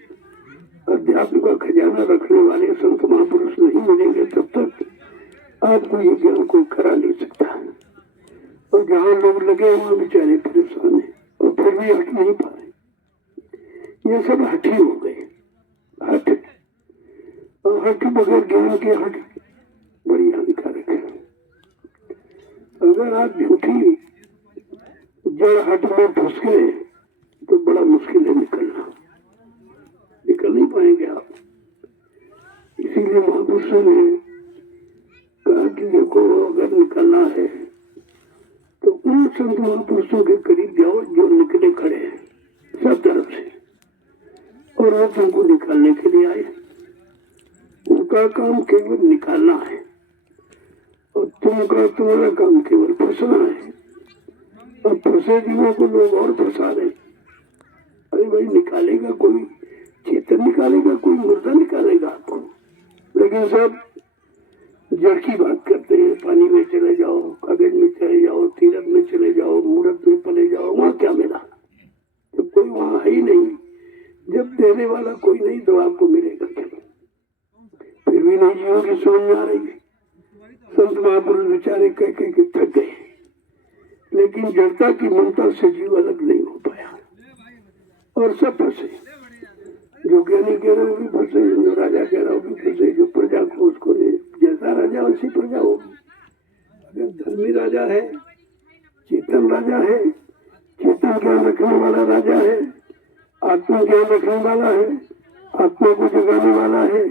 अध्यात्म का खजाना रखने वाले संत महापुरुष नहीं मिलेंगे तब तक आपको ये ज्ञान कोई करा नहीं सकता। और जहाँ लोग लगे वहाँ बेचारे परेशान हैं और फिर भी हट नहीं पा रहे। ये सब हठी हो गए, हट, और हट बगैर ज्ञान के हट बड़ी हानिकारक है। अगर आप झूठी जड़ हट में फंस गए तो बड़ा मुश्किल है निकलना, निकल नहीं पाएंगे आप। इसीलिए महापुरुषों ने कहा कि देखो अगर निकलना है तो उन संत महापुरुषों के करीब जाओ जो निकले खड़े हैं सब तरफ से, और वो तुमको निकालने के लिए आए। उनका काम केवल निकालना है और तुम्हारा काम केवल फंसना है। और फंसे जीवों को लोग और फंसा रहे। अरे भाई, निकालेगा कोई, चेतन निकालेगा कोई, मुर्दा निकालेगा आपको, लेकिन सब जड़ की बात करते हैं। पानी में चले जाओ, कागज में चले जाओ, तीरथ में चले जाओ, मूर्त में चले जाओ, वहाँ क्या मिला जब कोई वहाँ है ही नहीं। जब देने वाला कोई नहीं तो आपको मिलेगा क्या। फिर भी नहीं जीवों की समझ में आ रही है। संत महापुरुष बेचारे कह कह के थक गए, लेकिन जड़ता की ममता से जीव अलग नहीं हो पाया और सब फंसे। जो ज्ञानी कह रहे हो भी फंसे, जो राजा कह रहा हो भी फंसे, जो प्रजा को उसको ले, जैसा राजा वैसी प्रजा होगी। अगर धर्मी राजा है, चेतन राजा है, चेतन ज्ञान रखने वाला राजा है, आत्मा ज्ञान रखने वाला है, आत्मा को जगाने वाला है,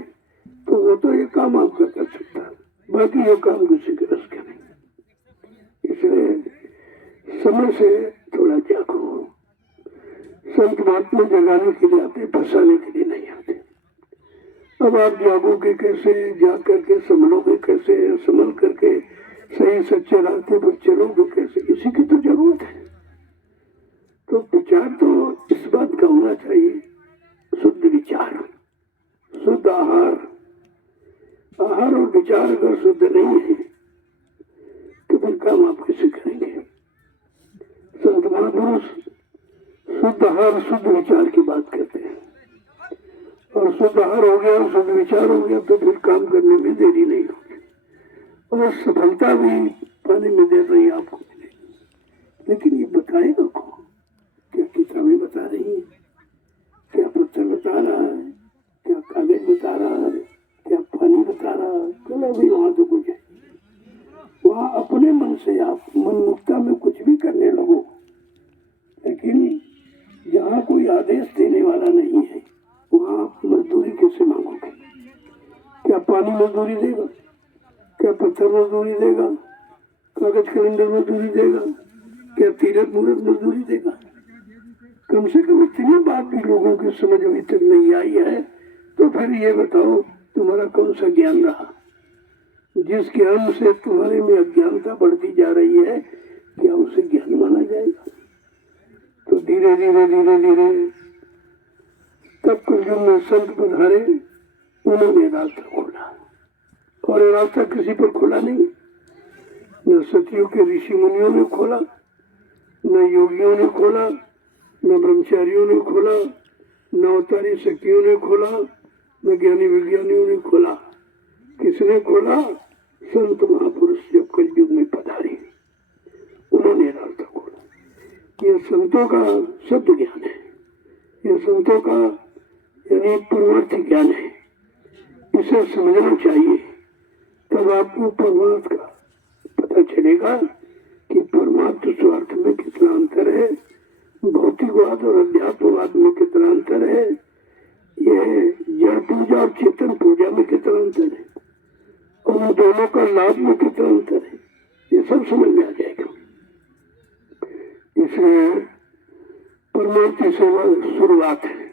तो वो तो ये काम आपका कर सकता है, बाकी ये काम किसी के रस का नहीं। इसलिए समय से थोड़ा जागो। संत महात्मा जगाने के लिए आते, फंसाने के लिए नहीं आते। अब आप जागोगे कैसे, जाग करके संभलोगे कैसे, संभल करके सही सच्चे रास्ते पर चलोगे कैसे, इसी की तो जरूरत है। तो विचार तो इस बात का होना चाहिए, शुद्ध विचार, शुद्ध आहार। आहार और विचार अगर शुद्ध नहीं है तो फिर काम आप कैसे करेंगे। संत महापुरुष शुद्ध आहार शुद्ध विचार की बात करते हैं, और शुद्ध आहार हो गया, शुद्ध विचार हो गया, तो फिर काम करने में देरी नहीं होगी और सफलता भी पाने में देर नहीं आपको मिलेगी। लेकिन ये बताएगा कौन? क्या किताबें बता रही है, क्या पत्थर बता रहा है, क्या कागज बता रहा है, क्या पानी बता रहा है? चलो भी वहां तो कुछ है, वहां अपने मन से आप मन मुक्ता में कुछ भी करने लगो, लेकिन जहाँ कोई आदेश देने वाला नहीं है वहाँ आप मजदूरी कैसे मांगोगे? क्या पानी मजदूरी देगा? क्या पत्थर मजदूरी देगा? कागज कैलेंडर मजदूरी देगा, क्या तीरथ मूर्त मजदूरी देगा? कम से कम इतनी बात भी लोगों की समझ अभी तक नहीं आई है। तो फिर ये बताओ तुम्हारा कौन सा ज्ञान रहा? जिस ज्ञान से तुम्हारे में अज्ञानता बढ़ती जा रही है, क्या उसे ज्ञान माना जाएगा? तो धीरे धीरे धीरे धीरे तब कलयुग में संत पधारे, उन्होंने रास्ता खोला। और ये रास्ता किसी पर खोला नहीं, न सतियों के ऋषि मुनियों ने खोला, न योगियों ने खोला, न ब्रह्मचारियों ने खोला, न अवतारी शक्तियों ने खोला, न ज्ञानी विज्ञानियों ने खोला। किसने खोला? संत महापुरुष जब कलयुग में पधारे, उन्होंने रास्ता खोला। ये संतों का शब्द ज्ञान है, ये संतों का यानी परमार्थ ज्ञान है। इसे समझना चाहिए, तब आपको परमार्थ का पता चलेगा कि परमार्थ स्वार्थ में कितना अंतर है, भौतिकवाद और अध्यात्मवाद में कितना अंतर है, ये जड़ पूजा और चेतन पूजा में कितना अंतर है, और उन दोनों का लाभ में कितना अंतर है, ये सब समझ में आ जाएगा। इसलिए परमार्थ सेवा शुरुआत है,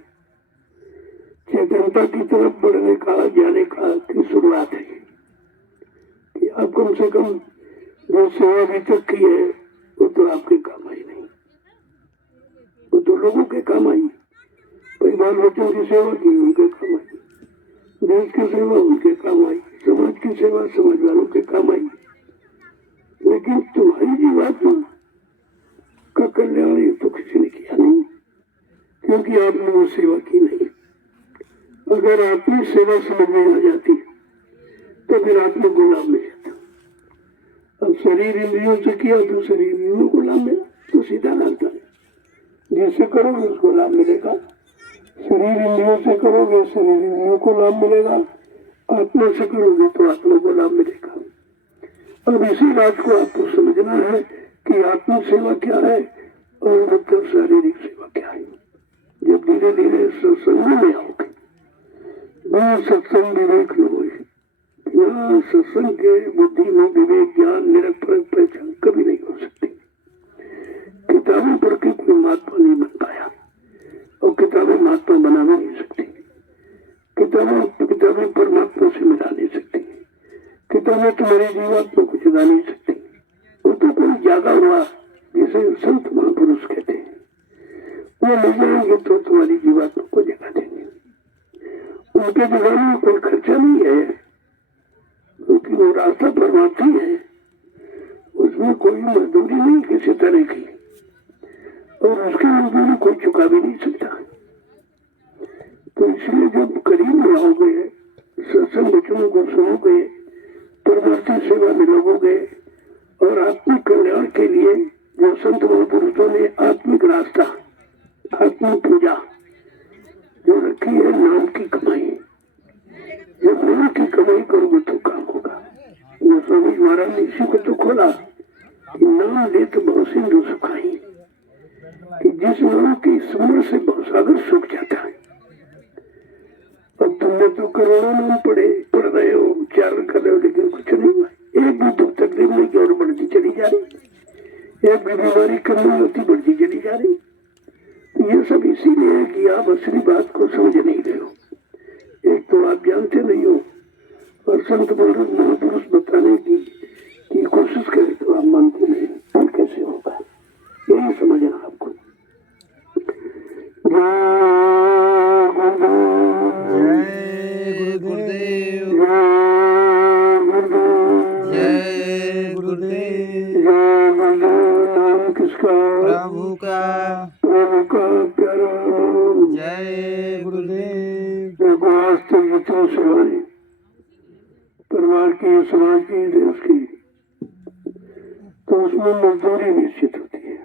चेतनता की तरफ बढ़ने का जाने का की शुरुआत है कि आप कम से कम जो सेवा अभी तक की है वो तो आपके काम आई नहीं, वो तो लोगों के काम आई। परिवार बच्चों की सेवा की, उनके काम आई। देश की सेवा उनके काम आई, समाज की सेवा समाज वालों के काम आई। लेकिन तुम्हारी जीवात्मा का कल्याण ये तो किसी ने किया नहीं, क्योंकि आपने वो सेवा की नहीं। अगर आपकी सेवा समझ में आ जाती तो फिर आत्मा को लाभ मिल जाता। अब शरीर इंद्रियों से किया तो शरीर इंद्रियों को लाभ मिला, तो सीधा लगता है। जिससे करोगे उसको लाभ मिलेगा। शरीर इंद्रियों से करोगे शरीर इंद्रियों को लाभ मिलेगा, आत्मा से करोगे तो आत्मा को लाभ मिलेगा। अब इसी बात को आपको समझना है कि आत्म सेवा क्या है और मतलब शारीरिक सेवा क्या है। जब धीरे धीरे सत्संग में आओगे, बिना सत्संग विवेक न हो, बिना सत्संग के बुद्धि में विवेक ज्ञान निरंतर पहचान कभी नहीं हो सकती। किताबें पढ़ के कोई महात्मा नहीं बन पाया, और किताबें महात्मा बना भी नहीं सकती। किताबें परमात्मा से मिला नहीं सकती। किताबें तुम्हारी जीवात्मा को जगा नहीं सकती। वो तो कोई जागा हुआ जिसे संत महापुरुष कहते हैं, वो ले जाएंगे तो तुम्हारी जीवात्मा को जगा देंगे। उनके जगाने में कोई खर्चा नहीं है, क्योंकि वो रास्ता परमार्थी है, उसमें कोई मजदूरी नहीं किसी तरह की, और उसकी मजदूरी कोई चुका भी नहीं सकता। तो इसलिए जब करीब में आओगे, सत्संग वचनों को सुनोगे, परमार्थी सेवा में लगोगे, और आत्मिक कल्याण के लिए जो संत महापुरुषों ने आत्मिक रास्ता, आत्मिक पूजा जो रखी है, नाम की कमाई, जब नाम की कमाई करोगे तो काम होगा। वो स्वामी महाराज ने इसी को तो खोला कि नाम ले तो बहुत सिंधु सुखाई, कि जिस नाम के स्मरण से भवसागर सूख जाता है। अब तुमने तो करोड़ों नाम पढ़ रहे हो, उच्चारण कर रहे हो, लेकिन कुछ नहीं हुआ। एक भी दुख तकलीफ नहीं की और बढ़ती चली जा रही, एक भी बीमारी कम नहीं होती, बढ़ती चली जा रही। तो ये सब इसीलिए है कि आप असली बात को समझ नहीं रहे हो। एक तो आप जानते नहीं हो, और संत महापुरुष बताने की कोशिश करें तो आप मानते नहीं, फिर कैसे होगा? यही समझना आपको। जय गुरुदेव, जय गुरुदेव, नाम किसका? प्रभु का, प्रभु का प्यारा नाम। जय गुरुदेव। देखो आज तो जितनी सेवाएं परिवार की, समाज की, देश की, तो उसमें मजदूरी निश्चित होती है,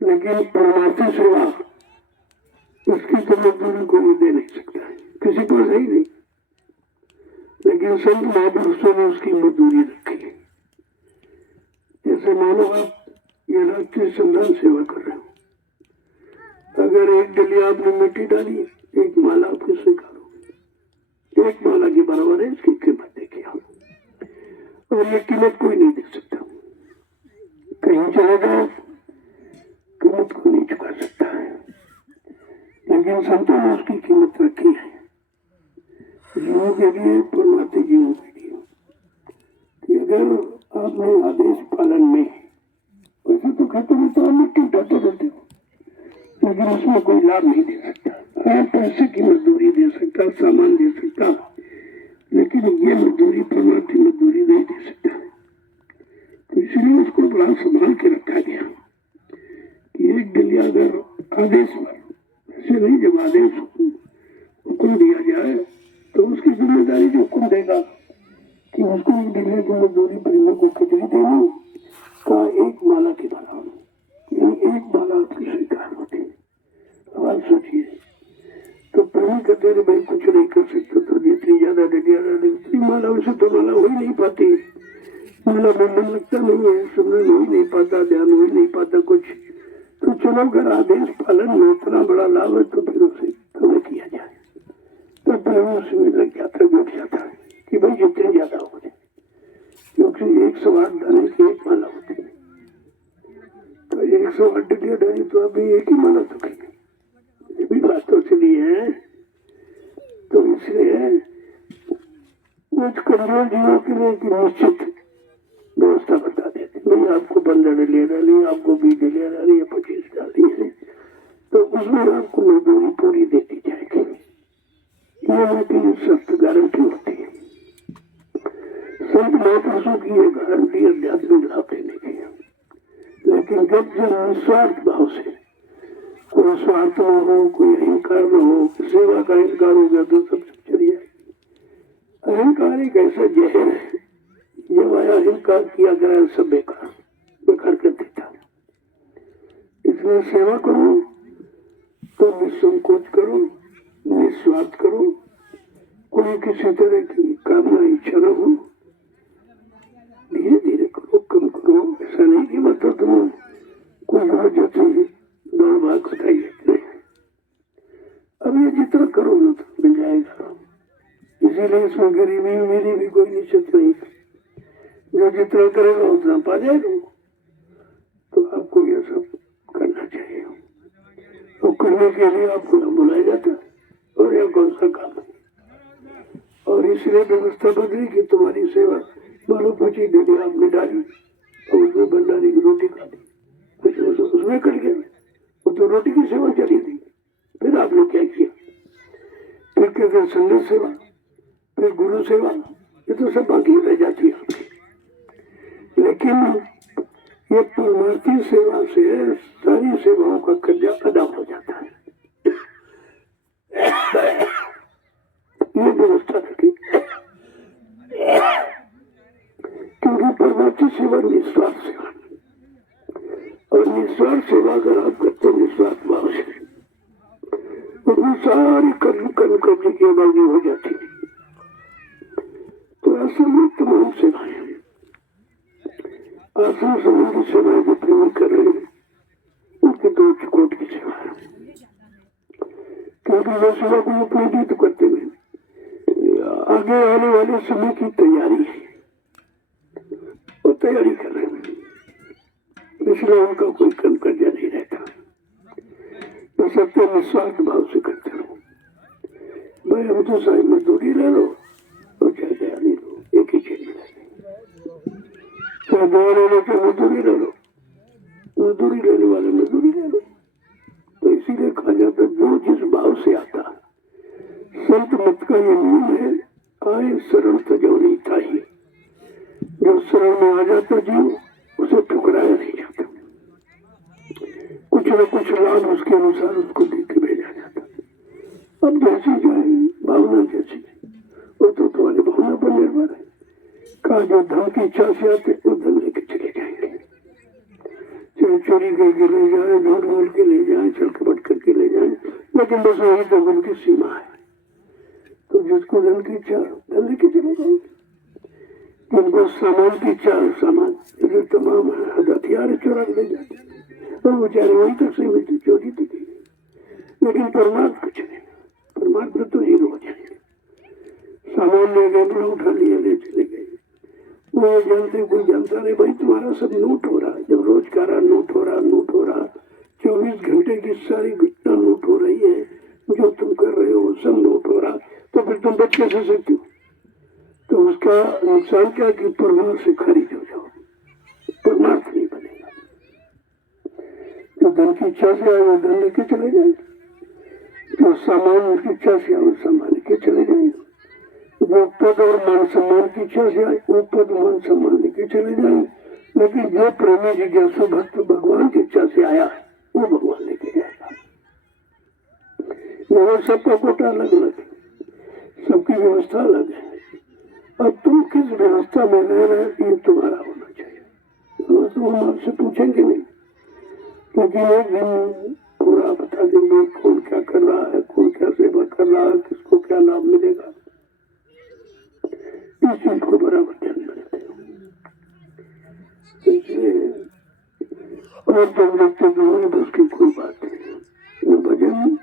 लेकिन परमार्थी सेवा उसकी तो मजदूरी कोई दे नहीं सकता है, किसी को सही नहीं। लेकिन संत महापुरुषों ने उसकी मजदूरी रखी है। जैसे मानो आप ये रात्रि संधान सेवा कर रहे हो, अगर एक डली आपने मिट्टी डाली, एक माला आपको स्वीकारोगे, एक माला के बराबर है, इसकी कीमत देखिए आप। और ये कीमत कोई नहीं दे सकता। कहीं चले जाओ कीमत को नहीं चुका सकता है, लेकिन संतों ने उसकी कीमत रखी है जीवों के लिए, परमात्मा जीवों के लिए, कि अगर आपने आदेश पालन में, वैसे तो कहते हैं तो आप मिट्टी उठाते रहते हो, लेकिन उसमें कोई लाभ नहीं दे सकता। हाँ, पैसे की मजदूरी दे सकता, सामान दे सकता, लेकिन ये मजदूरी परमात्मा मजदूरी नहीं दे सकता। तो इसलिए उसको बड़ा संभाल के रखा गया कि एक डलिया अगर आदेश पर, ऐसे नहीं, जब आदेश हुक्म दिया जाए तो उसकी जिम्मेदारी जो हुक्म देगा कि उसको एक डलिया की मजदूरी परिवार को खिचड़ी देनी का एक माला के बराबर, यानी एक माला आपकी स्वीकार होती है। अब आप सोचिए, तो प्रेमी कहते हैं भाई कुछ नहीं कर सकते, तो जितनी ज्यादा डलिया डाले उतनी माला, वैसे तो माला हो ही नहीं पाती, माला में मन लगता नहीं है, सुनने हो ही नहीं पाता, ध्यान हो ही नहीं पाता कुछ। तो चलो अगर आदेश पालन में इतना बड़ा लाभ है तो फिर उसे तुम्हें किया जाए। तो प्रेम उसमें लग जाता, जुट जाता है कि भाई जितने ज्यादा हो जाए, क्योंकि 108 दाने की एक माला होती है, तो 108 डलिया डाली तो अभी एक ही माला तो की, ये भी बात तो चली है। तो इसलिए कुछ कमजोर जीवों के लिए कि निश्चित व्यवस्था बता देते, नहीं आपको 15 डलिया डाली, आपको 20 डलिया डाली या 25 डाली है, तो उसमें आपको मजदूरी पूरी देती जाएगी। ये उनकी सख्त गारंटी होती है। संत महापुरुषों की ये गारंटी आध्यात्मिक लाभ देने की है। लेकिन जब निस्वार्थ भाव से, कोई स्वार्थ न हो, कोई अहंकार न हो, सेवा का अहंकार हो गया तो सब चली जाएगी। अहंकार एक ऐसा जहर है, जब आया अहंकार किया गया सब बेकार कर देता। इसलिए सेवा करो तो निसंकोच करो, निस्वार्थ करो, कोई किसी तरह की कामना इच्छा न हो, धीरे धीरे करो, कम करो। ऐसा नहीं कि मतलब तुम कोई वजह से दौड़ भाग बताइए, नहीं। अब ये जितना करो ना तो मिल जाएगा। इसीलिए इसमें गरीबी मेरी भी कोई निश्चित नहीं, जो जितना करेगा उतना पा जाएगा। तो आपको यह सब करना चाहिए, और करने के लिए आपको बुलाया जाता है, और यह कौन सा काम है। और इसलिए व्यवस्था बदली कि तुम्हारी सेवा, मानो 25 डलिया आपने डाली और उसमें भंडारी की रोटी खा दी, कुछ उसमें कट गया, वो तो रोटी की सेवा चली थी। फिर आपने क्या किया? फिर कहते संगत सेवा, फिर गुरु सेवा, ये तो सब बाकी रह जाती है आपकी। लेकिन ये परमार्थी सेवा से सारी सेवाओं का कर्जा अदा हो जाता है। ये व्यवस्था रखी, क्योंकि परमार्थी सेवा निस्वार्थ सेवा, और निस्वार्थ सेवा अगर आप करते हो निस्वार्थ भाव से, तो सारी कर्म कब्जे की आबादी हो जाती है। तो असल में तमाम सेवाएं, आसन संबंधी सेवाएं जो प्रेमी कर रहे हैं, उनकी तो उच्च कोटि की सेवा है, क्योंकि वो सेवा को उपयोगी तो करते हुए आगे आने वाले समय की तैयारी है, वो तैयारी कर रहे हैं, इसलिए उनका कोई कम कर्जा नहीं रहता। तो सबसे निस्वार्थ भाव से करते रहो। भाई हम तो सारी मजदूरी ले लो और चाहे तैयारी लो, एक ही चीज मिलेगी। चाहे दवा ले लो, चाहे मजदूरी ले लो, मजदूरी लेने वाले मजदूरी ले लो। तो इसीलिए कहा जाता जो जिस भाव से आता, संत मत का ये नियम है, आए शरण तजौनी ताही। जो शरण में आ जाता जीव, उसे ठुकराया नहीं जाता, कुछ न कुछ लाभ उसके अनुसार उसको देके भेजा जाता। अब जैसी जाए भावना जैसी, वो तो तुम्हारी भावना पर निर्भर है। कहा जो धन की इच्छा से आते वो धन लेके चले जाएंगे, चाहे चोरी करके ले जाए, झूठ बोल के ले जाए, चल कपट करके ले जाए, लेकिन बस वही तो उनकी सीमा है। तो जिसको धन की इच्छा धन लेके चले जाएंगे, जिनको सामान की इच्छा सामान, जो तमाम हथियार चुरा ले जाते, तो बेचारे वहीं तक सीमित, चोरी तक ही। लेकिन परमार्थ कुछ नहीं, परमार्थ में तो हीरो हो जाएंगे। सामान ले गए, बड़ा उठा लिए, ले चले गए, वो ये जानते कोई जानता नहीं भाई तुम्हारा सब नोट हो रहा है। जब रोज का रहा नोट हो रहा 24 घंटे की सारी घटना नोट हो रही है, जो तुम कर रहे हो वो सब नोट हो रहा, तो फिर तुम बच कैसे सकते हो? तो उसका नुकसान क्या कि परमार्थ से खारिज हो जाओ, परमार्थ नहीं बनेगा। जो धन की इच्छा से आए वो धन लेके चले जाए, जो सामान की इच्छा से आए वो सामान लेके चले जाए, जो पद और मान सम्मान की इच्छा से आए वो पद मान सम्मान लेके चले जाए। लेकिन जो प्रेमी जिज्ञासु भक्त भगवान की इच्छा से आया है वो भगवान लेके जाएगा। यहाँ सबका कोटा अलग अलग है, सबकी व्यवस्था अलग है। अब तुम किस व्यवस्था में रह रहे हो ये तुम्हारा होना चाहिए। रोज तो हम आपसे पूछेंगे नहीं, लेकिन एक दिन पूरा बता देंगे कौन क्या कर रहा है, कौन क्या सेवा कर रहा है, किसको क्या लाभ मिलेगा। इस चीज को बराबर ध्यान में रखते हो। इसलिए और तुम देखते तुम्हारे बस की कोई बात नहीं, न भजन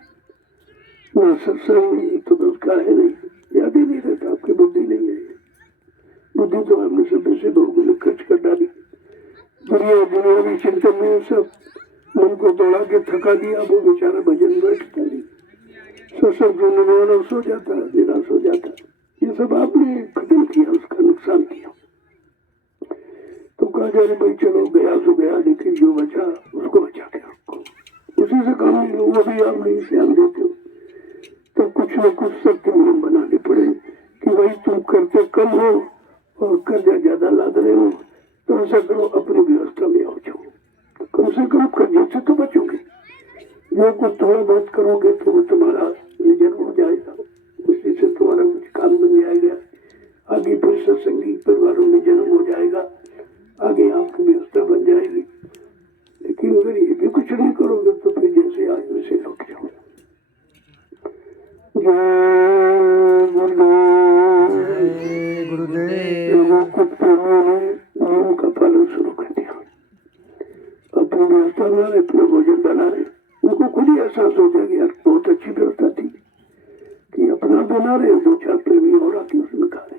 न सत्संग तो बस का है नहीं, याद ही नहीं रहता, आपकी बुद्धि नहीं है। बुद्धि तो आपने सब ऐसे लोगों ने खर्च कर डाली, दुनियावी चिंतन में सब मन को दौड़ा के थका दिया। वो बेचारा भजन बैठता नहीं, सत्संग सुनने वाला सो जाता है, निराश हो जाता है। ये सब आपने खत्म किया, उसका नुकसान किया। तो कहा जा रहे भाई चलो गया सो गया, लेकिन जो बचा उसको बचा के रखो, उसी से काम नहीं लो। वो भी आप नहीं ध्यान देते हो, तो कुछ न कुछ सत्य नियम बनाने पड़े कि भाई तुम करते कम हो और कर्जा ज्यादा लाद रहे हो, तो ऐसा करो अपनी व्यवस्था में आओ जाओ, तो कम से कम कर्जे से तो बचोगे। जो कुछ थोड़ा बहुत करोगे तो वो तुम्हारा निजन हो जाएगा, उसी से तुम्हारा कुछ काम बन जाएगा। आगे फिर सत्संगी परिवारों में जन्म हो जाएगा, आगे आपकी व्यवस्था बन जाएगी। लेकिन अगर ये भी कुछ नहीं करोगे तो फिर जैसे आए वैसे लौट जाओगे। कुछ प्रेमियों ने नियम का पालन शुरू कर दिया, अपनी व्यवस्था बना रहे, अपना भोजन बना रहे। उनको खुद ही एहसास हो जाएगा यार बहुत अच्छी व्यवस्था थी कि अपना बना रहे, दो चार प्रेमी और आके उसमें खा रहे।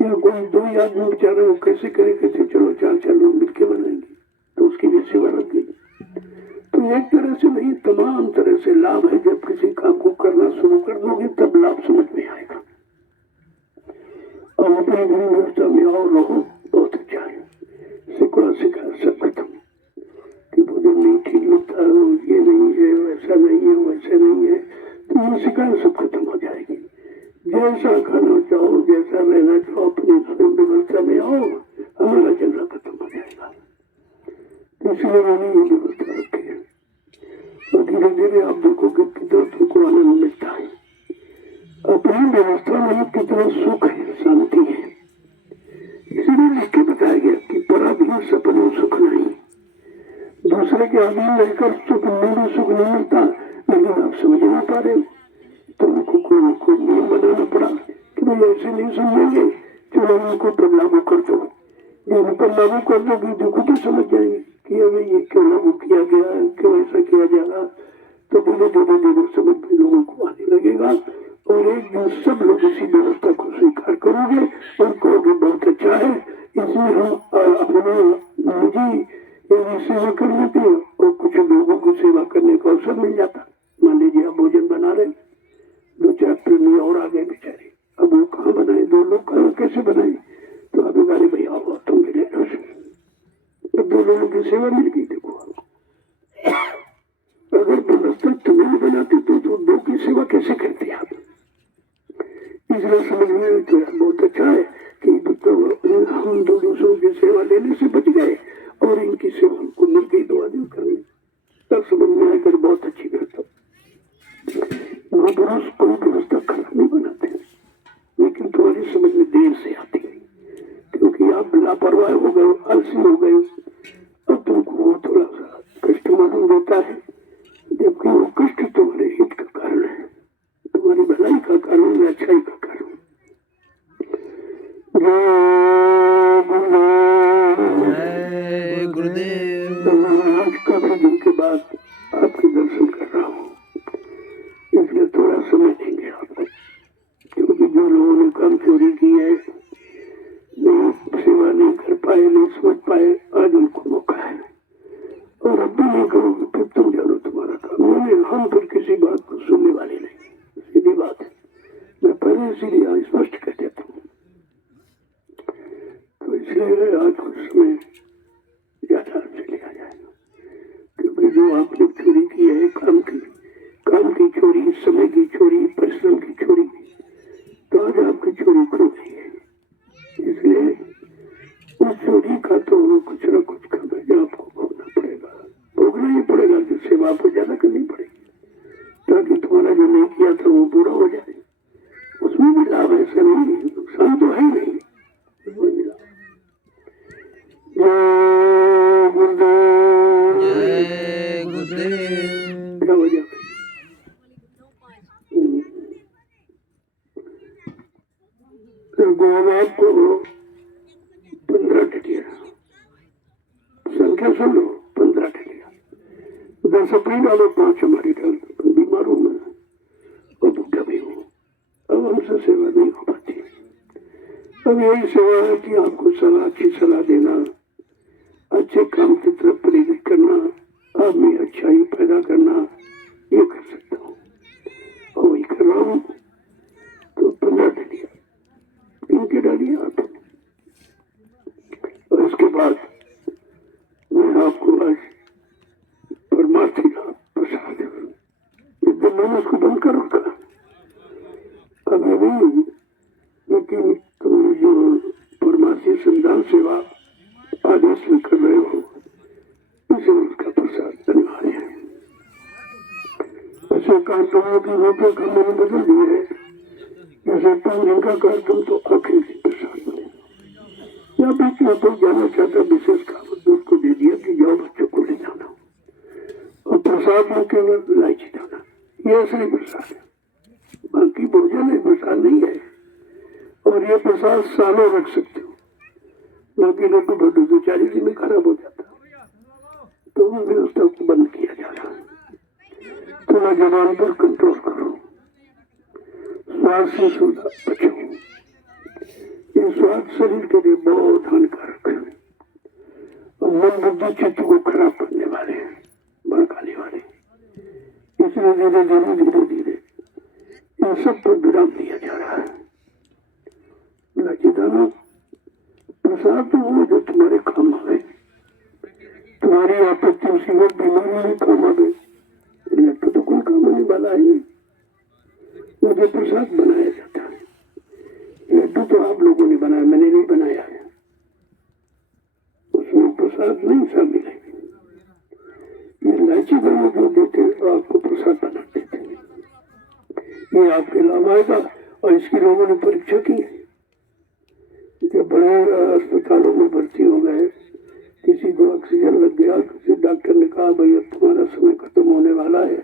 या कोई दो ही आदमी बेचारे वो कैसे करे, कैसे चलो चार चार लोग मिलकर बनाएंगे, तो उसकी भी सेवा लग गई। तो एक तरह से नहीं, तमाम तरह से लाभ है। जब किसी काम को करना शुरू कर दोगे तब लाभ समझ में आएगा। और अपनी अपनी व्यवस्था में आओ रहो, बहुत अच्छा है। सिखा सब खत्म कि भोजन नहीं ठीक लगता है, ये नहीं है, वैसा नहीं है, वैसा नहीं है, तो ये शिकायत सब खत्म हो जाएगी। जैसा खाना चाहो, जैसा रहना चाहो, अपनी स्वयं व्यवस्था में आओ, हमारा झगड़ा खत्म हो जाएगा। इसलिए मैंने ये व्यवस्था रखी है। और धीरे धीरे आप देखोगे कितना तुमको आनंद मिलता है। अपनी व्यवस्था में कितना सुख है, शांति है। इसीलिए लिख के बताया गया कि पराधीन सपनों सुख नहीं, दूसरे के अधीन रहकर सुख मेरे सुख नहीं मिलता। लेकिन आप समझ नहीं पा रहे हो, तो उनको कोई नियम बनाना पड़ा कि भाई ऐसे नहीं समझेंगे, चलो उनको पर लागू कर दो। जब पर लागू कर दोगे तो खुद ही समझ जाएंगे कि अभी ये क्यों लागू किया गया है, क्यों ऐसा किया जाएगा। तो धीरे धीरे धीरे समझ में लोगों को आने लगेगा और एक दिन सब लोग इसी व्यवस्था को स्वीकार करोगे और कहोगे बहुत अच्छा है, इसमें हम अपना निजी सेवा कर लेते हैं और कुछ लोगों को सेवा करने का अवसर मिल जाता। मान लीजिए आप भोजन बना रहे, दो चार प्रेमी और आ गए बेचारे, अब वो कहाँ बनाए, दो लोग कहाँ कैसे बनाए, तो अभी गाड़ी भैया आओ तुम भी ले लो, तो दो लोगों की सेवा मिल गई। देखो अगर व्यवस्था तुम्हें बनाती तो दो की सेवा कैसे करते आप। इसलिए समझ में तो बहुत अच्छा है कि तो हम दो दूसरों की सेवा लेने से बच गए और इनकी सेवा हमको मिल गई, दो आदमी करने। तब समझ में आकर बहुत अच्छी व्यवस्था। महापुरुष कोई व्यवस्था खराब नहीं बनाते, लेकिन तुम्हारी समझ में देर से आती है क्योंकि आप लापरवाह हो गए, आलसी हो गए। अब तुमको वो थोड़ा सा कष्ट मालूम देता है, जबकि वो कष्ट तुम्हारे हित का कारण है, तुम्हारी भलाई का कारण है, अच्छाई का कारण। जय गुरुदेव। आज काफी दिन के बाद आपके दर्शन कर रहा हूँ, इसलिए थोड़ा समय देंगे आपको, क्योंकि जो लोगों ने काम चोरी की है, सेवा नहीं कर पाए, नहीं समझ पाए, आज उनको मौका है। और अब भी नहीं करोगे फिर तुम जानो तुम्हारा काम। हम फिर किसी बात को सुनने वाले नहीं, सीधी बात है। मैं पहले इसीलिए स्पष्ट कह देता हूँ। तो इसलिए आज कुछ समय ज्यादा से लिया जाएगा, क्योंकि जो आपने चोरी की है काम की चोरी, समय की चोरी, परिश्रम की चोरी, तो आज आपकी चोरी खो गई है। इसलिए उस चोरी का तो कुछ न कुछ खर्च आपको भोगना पड़ेगा, भोगना ही पड़ेगा। जो सेवा आपको ज्यादा करनी पड़ेगी, ताकि तुम्हारा जो नहीं किया था वो पूरा हो जाए। उसमें भी लाभ है, ऐसा नहीं, नुकसान तो है ही नहीं, उसमें भी लाभ। जय गुरुदेव, जय गुरुदेव। क्या वजह है? गोमाता को 15 टटिया, संख्या सुन लो, 15 टटिया, 10 अपनी डालो, 5 हमारी डाल दो। बीमार हूं मैं और बूढ़ा भी हूँ, अब हमसे सेवा नहीं हो पाती। अब यही सेवा है कि आपको अच्छी सलाह देना, अच्छे काम की तरफ प्रेरित करना, आप में अच्छाई पैदा करना, ये कर सकता हूँ और वही कर रहा हूँ। तो 15 टटिया इनके डालिए आप। और उसके बाद मैं आपको आज परमार्थी का प्रसाद, एकदम मैंने उसको बंद कर रखा अभी नहीं, लेकिन तुम जो परमार्थी संधान सेवा आदेश में कर रहे हो, इसे उसका प्रसाद अनिवार्य है। ऐसे कार्यक्रमों की रूपरेखा मैंने बदल दी है। जैसे 5 दिन का कार्यक्रम तो आखिरी दिन प्रसाद बने, या बीच में कोई जाना चाहता विशेष काम उसको दे दिया कि जाओ बच्चों को ले जाना, और प्रसाद में केवल इलायची डालना, ये असली प्रसाद है। बाकी भोजन है, प्रसाद नहीं है। और ये प्रसाद सालों रख सकते हो, बाकी लड्डू बड्डू तो 40 दिन में खराब हो जाता, तो उन व्यवस्था को बंद किया जा रहा है। थोड़ा जबान पर कंट्रोल करो, स्वाद से बचो। ये स्वाद शरीर के लिए बहुत हानिकारक है और मन बुद्धि चित्त को खराब करने वाले हैं, भड़काने वाले। इसलिए धीरे धीरे धीरे धीरे इन सब पर विराम दिया जा रहा है। लचीदाना प्रसाद तो वो जो तुम्हारे काम आवे, तुम्हारी आपत्ति मुसीबत बीमारी में काम आवे। लड्डू तो कोई काम आने वाला है नहीं, मुझे प्रसाद बनाया जाता है। लड्डू तो आप लोगों ने बनाया, मैंने नहीं बनाया है, उसमें प्रसाद नहीं शामिल है। ये इलायची दाना जो देते हैं तो आपको प्रसाद बना देते हैं, ये आपके लाभ आएगा। और इसकी लोगों ने परीक्षा की है, जब बड़े अस्पतालों में भर्ती हो गए, किसी को ऑक्सीजन लग गया, किसी डॉक्टर ने कहा भाई अब तुम्हारा समय खत्म होने वाला है,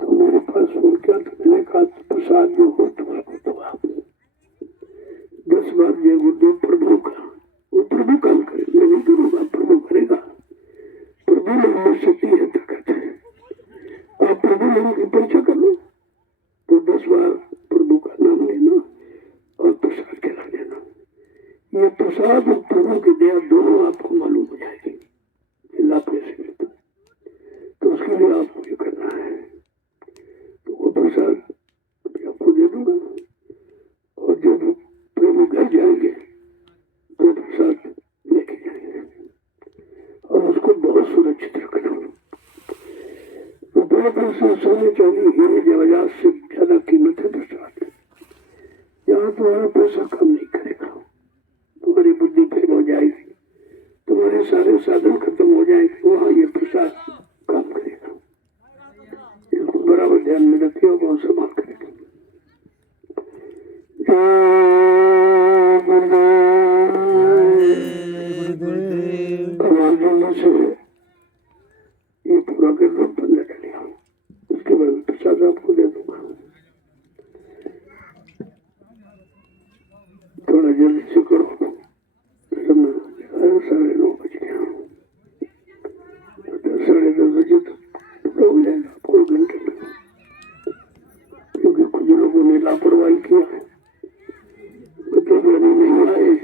तो मेरे पास फोन किया, तो मैंने कहा प्रसाद जो हो तो उसको दो आप। 10 बार जय गुरुदेव प्रभु का, वो प्रभु काम करे, मैं नहीं करूँगा, प्रभु करेगा। प्रभु लोगों में शक्ति है, ताकत है। आप प्रभु लोगों की परीक्षा कर लो, तो 10 बार प्रभु का नाम लेना और प्रसाद खिला देना। ये प्रसाद और प्रभु की दया दोनों आपको मालूम हो जाएगी, लाभ कैसे मिलता। तो उसके लिए आपको ये करना है, तो वो प्रसाद अभी आपको दे दूंगा। और जब प्रभु घर जाएंगे तो प्रसाद लेके जाएंगे और उसको बहुत सुरक्षित रखना। तो बड़े से सोने चांदी हीरे जवाहरात से ज्यादा कीमत है प्रसाद। यहाँ तुम्हारा पैसा कम नहीं करेगा, तुम्हारी बुद्धि फेल हो जाएगी, तुम्हारे सारे साधन खत्म हो जाएंगे, वहाँ ये प्रसाद काम करेगा। इसको बराबर ध्यान में रखिए और बहुत संभाल करेगा। जल्दी से ये पूरा कर दो, 15 डलिया, उसके बाद प्रसाद आपको दे दूंगा। थोड़ा जल्दी से करो, समय 9:30 बज गया, 10:30 बजे तक पूरा हो जाएगा, कोई घंटे में। क्योंकि कुछ लोगों ने लापरवाही किया है, मतलब नहीं आए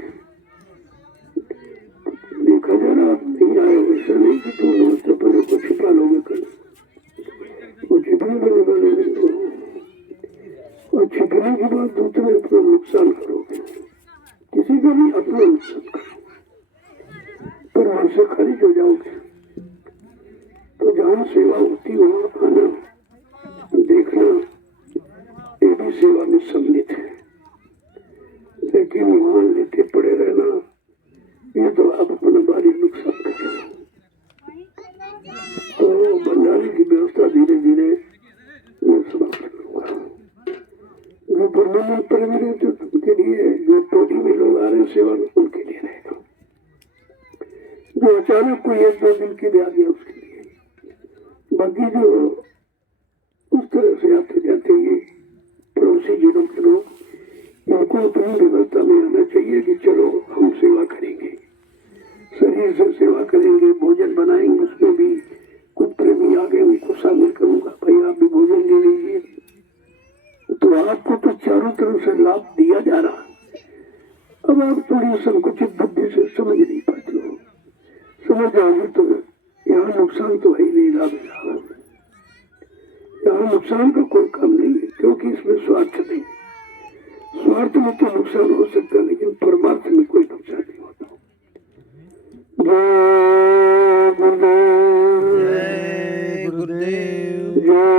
वहां से खारिज हो जाओगे। तो जहाँ सेवा होती वहाँ आना, देखना, ये भी सेवा में सम्मिलित है। लेकिन वहां लेटे पड़े रहना, ये तो आप अपना भारी नुकसान करेंगे। तो भंडारे की व्यवस्था धीरे धीरे मैं समाप्त करूंगा। जो परमानेंट परमानेंट उनके लिए, जो टोली में लोग आ रहे हैं सेवा में, उनके लिए रहेगा। जो अचानक कोई 1-2 दिन के लिए आ गया उसके लिए, बाकी जो उस तरह से आते जाते ये पड़ोसी जिलों के लोग, इनको अपनी व्यवस्था में आना चाहिए कि चलो हम सेवा करेंगे, शरीर से सेवा करेंगे, भोजन बनाएंगे, उसमें भी कुछ प्रेमी आ गए उनको शामिल करूंगा, भाई आप भी भोजन ले लीजिए। तो आपको तो चारों तरफ से लाभ दिया जा रहा है। अब आप थोड़ी संकुचित बुद्धि से समझ नहीं पाते हो। समझ जाओगे तो यहाँ नुकसान तो है ही नहीं, लाभ है। यहाँ नुकसान का कोई काम नहीं है, क्योंकि इसमें स्वार्थ नहीं। स्वार्थ में तो नुकसान हो सकता है, लेकिन परमार्थ में कोई नुकसान नहीं होता। जय गुरुदेव, जय गुरुदेव, जय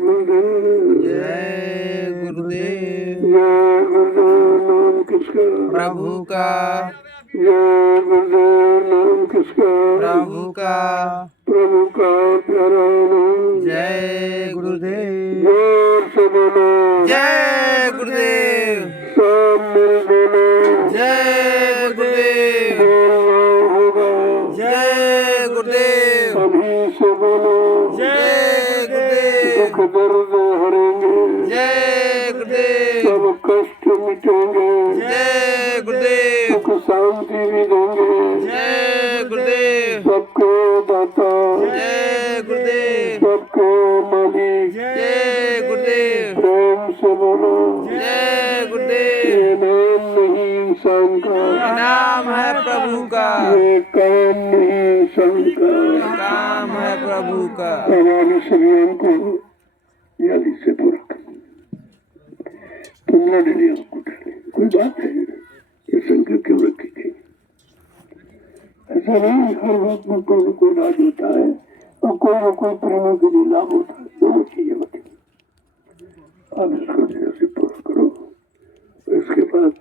गुरुदेव, जय गुरुदेव। जय गुरुदेव। नाम किसका? प्रभु का। जय गुरुदेव। नाम किसका? प्रभु का। प्रभु का प्यारा नाम। जय गुरुदेव, जोर से बोलो, जय गुरुदेव, सब मिल बोलो, जय गुरुदेव, बोलना होगा, जय गुरुदेव, अभी से बोलो, जय गुरुदेव, दुख दर्द हरेंगे, जय गुरुदेव, सब कष्ट मिटेंगे, जय गुरुदेव, सुख शांति भी देंगे, जय गुरुदेव, सबके दाता, जय गुरुदेव, सबके मालिक, जय गुरुदेव, प्रेम से बोलो, जय गुरुदेव। ये नाम नहीं इंसान का, नाम है प्रभु का, ये काम नहीं संत का, काम है प्रभु का। हमारे शरीर को जल्दी से पूरा कर। 15 दिन आपको डाले, कोई बात है ये संकल्प क्यों रखी गई? ऐसा नहीं, हर बात में कोई न कोई राज होता है और कोई न कोई प्रेमों के लिए लाभ होता है। दोनों चीजें होती है। आप इसको जैसे पूरा करो, इसके बाद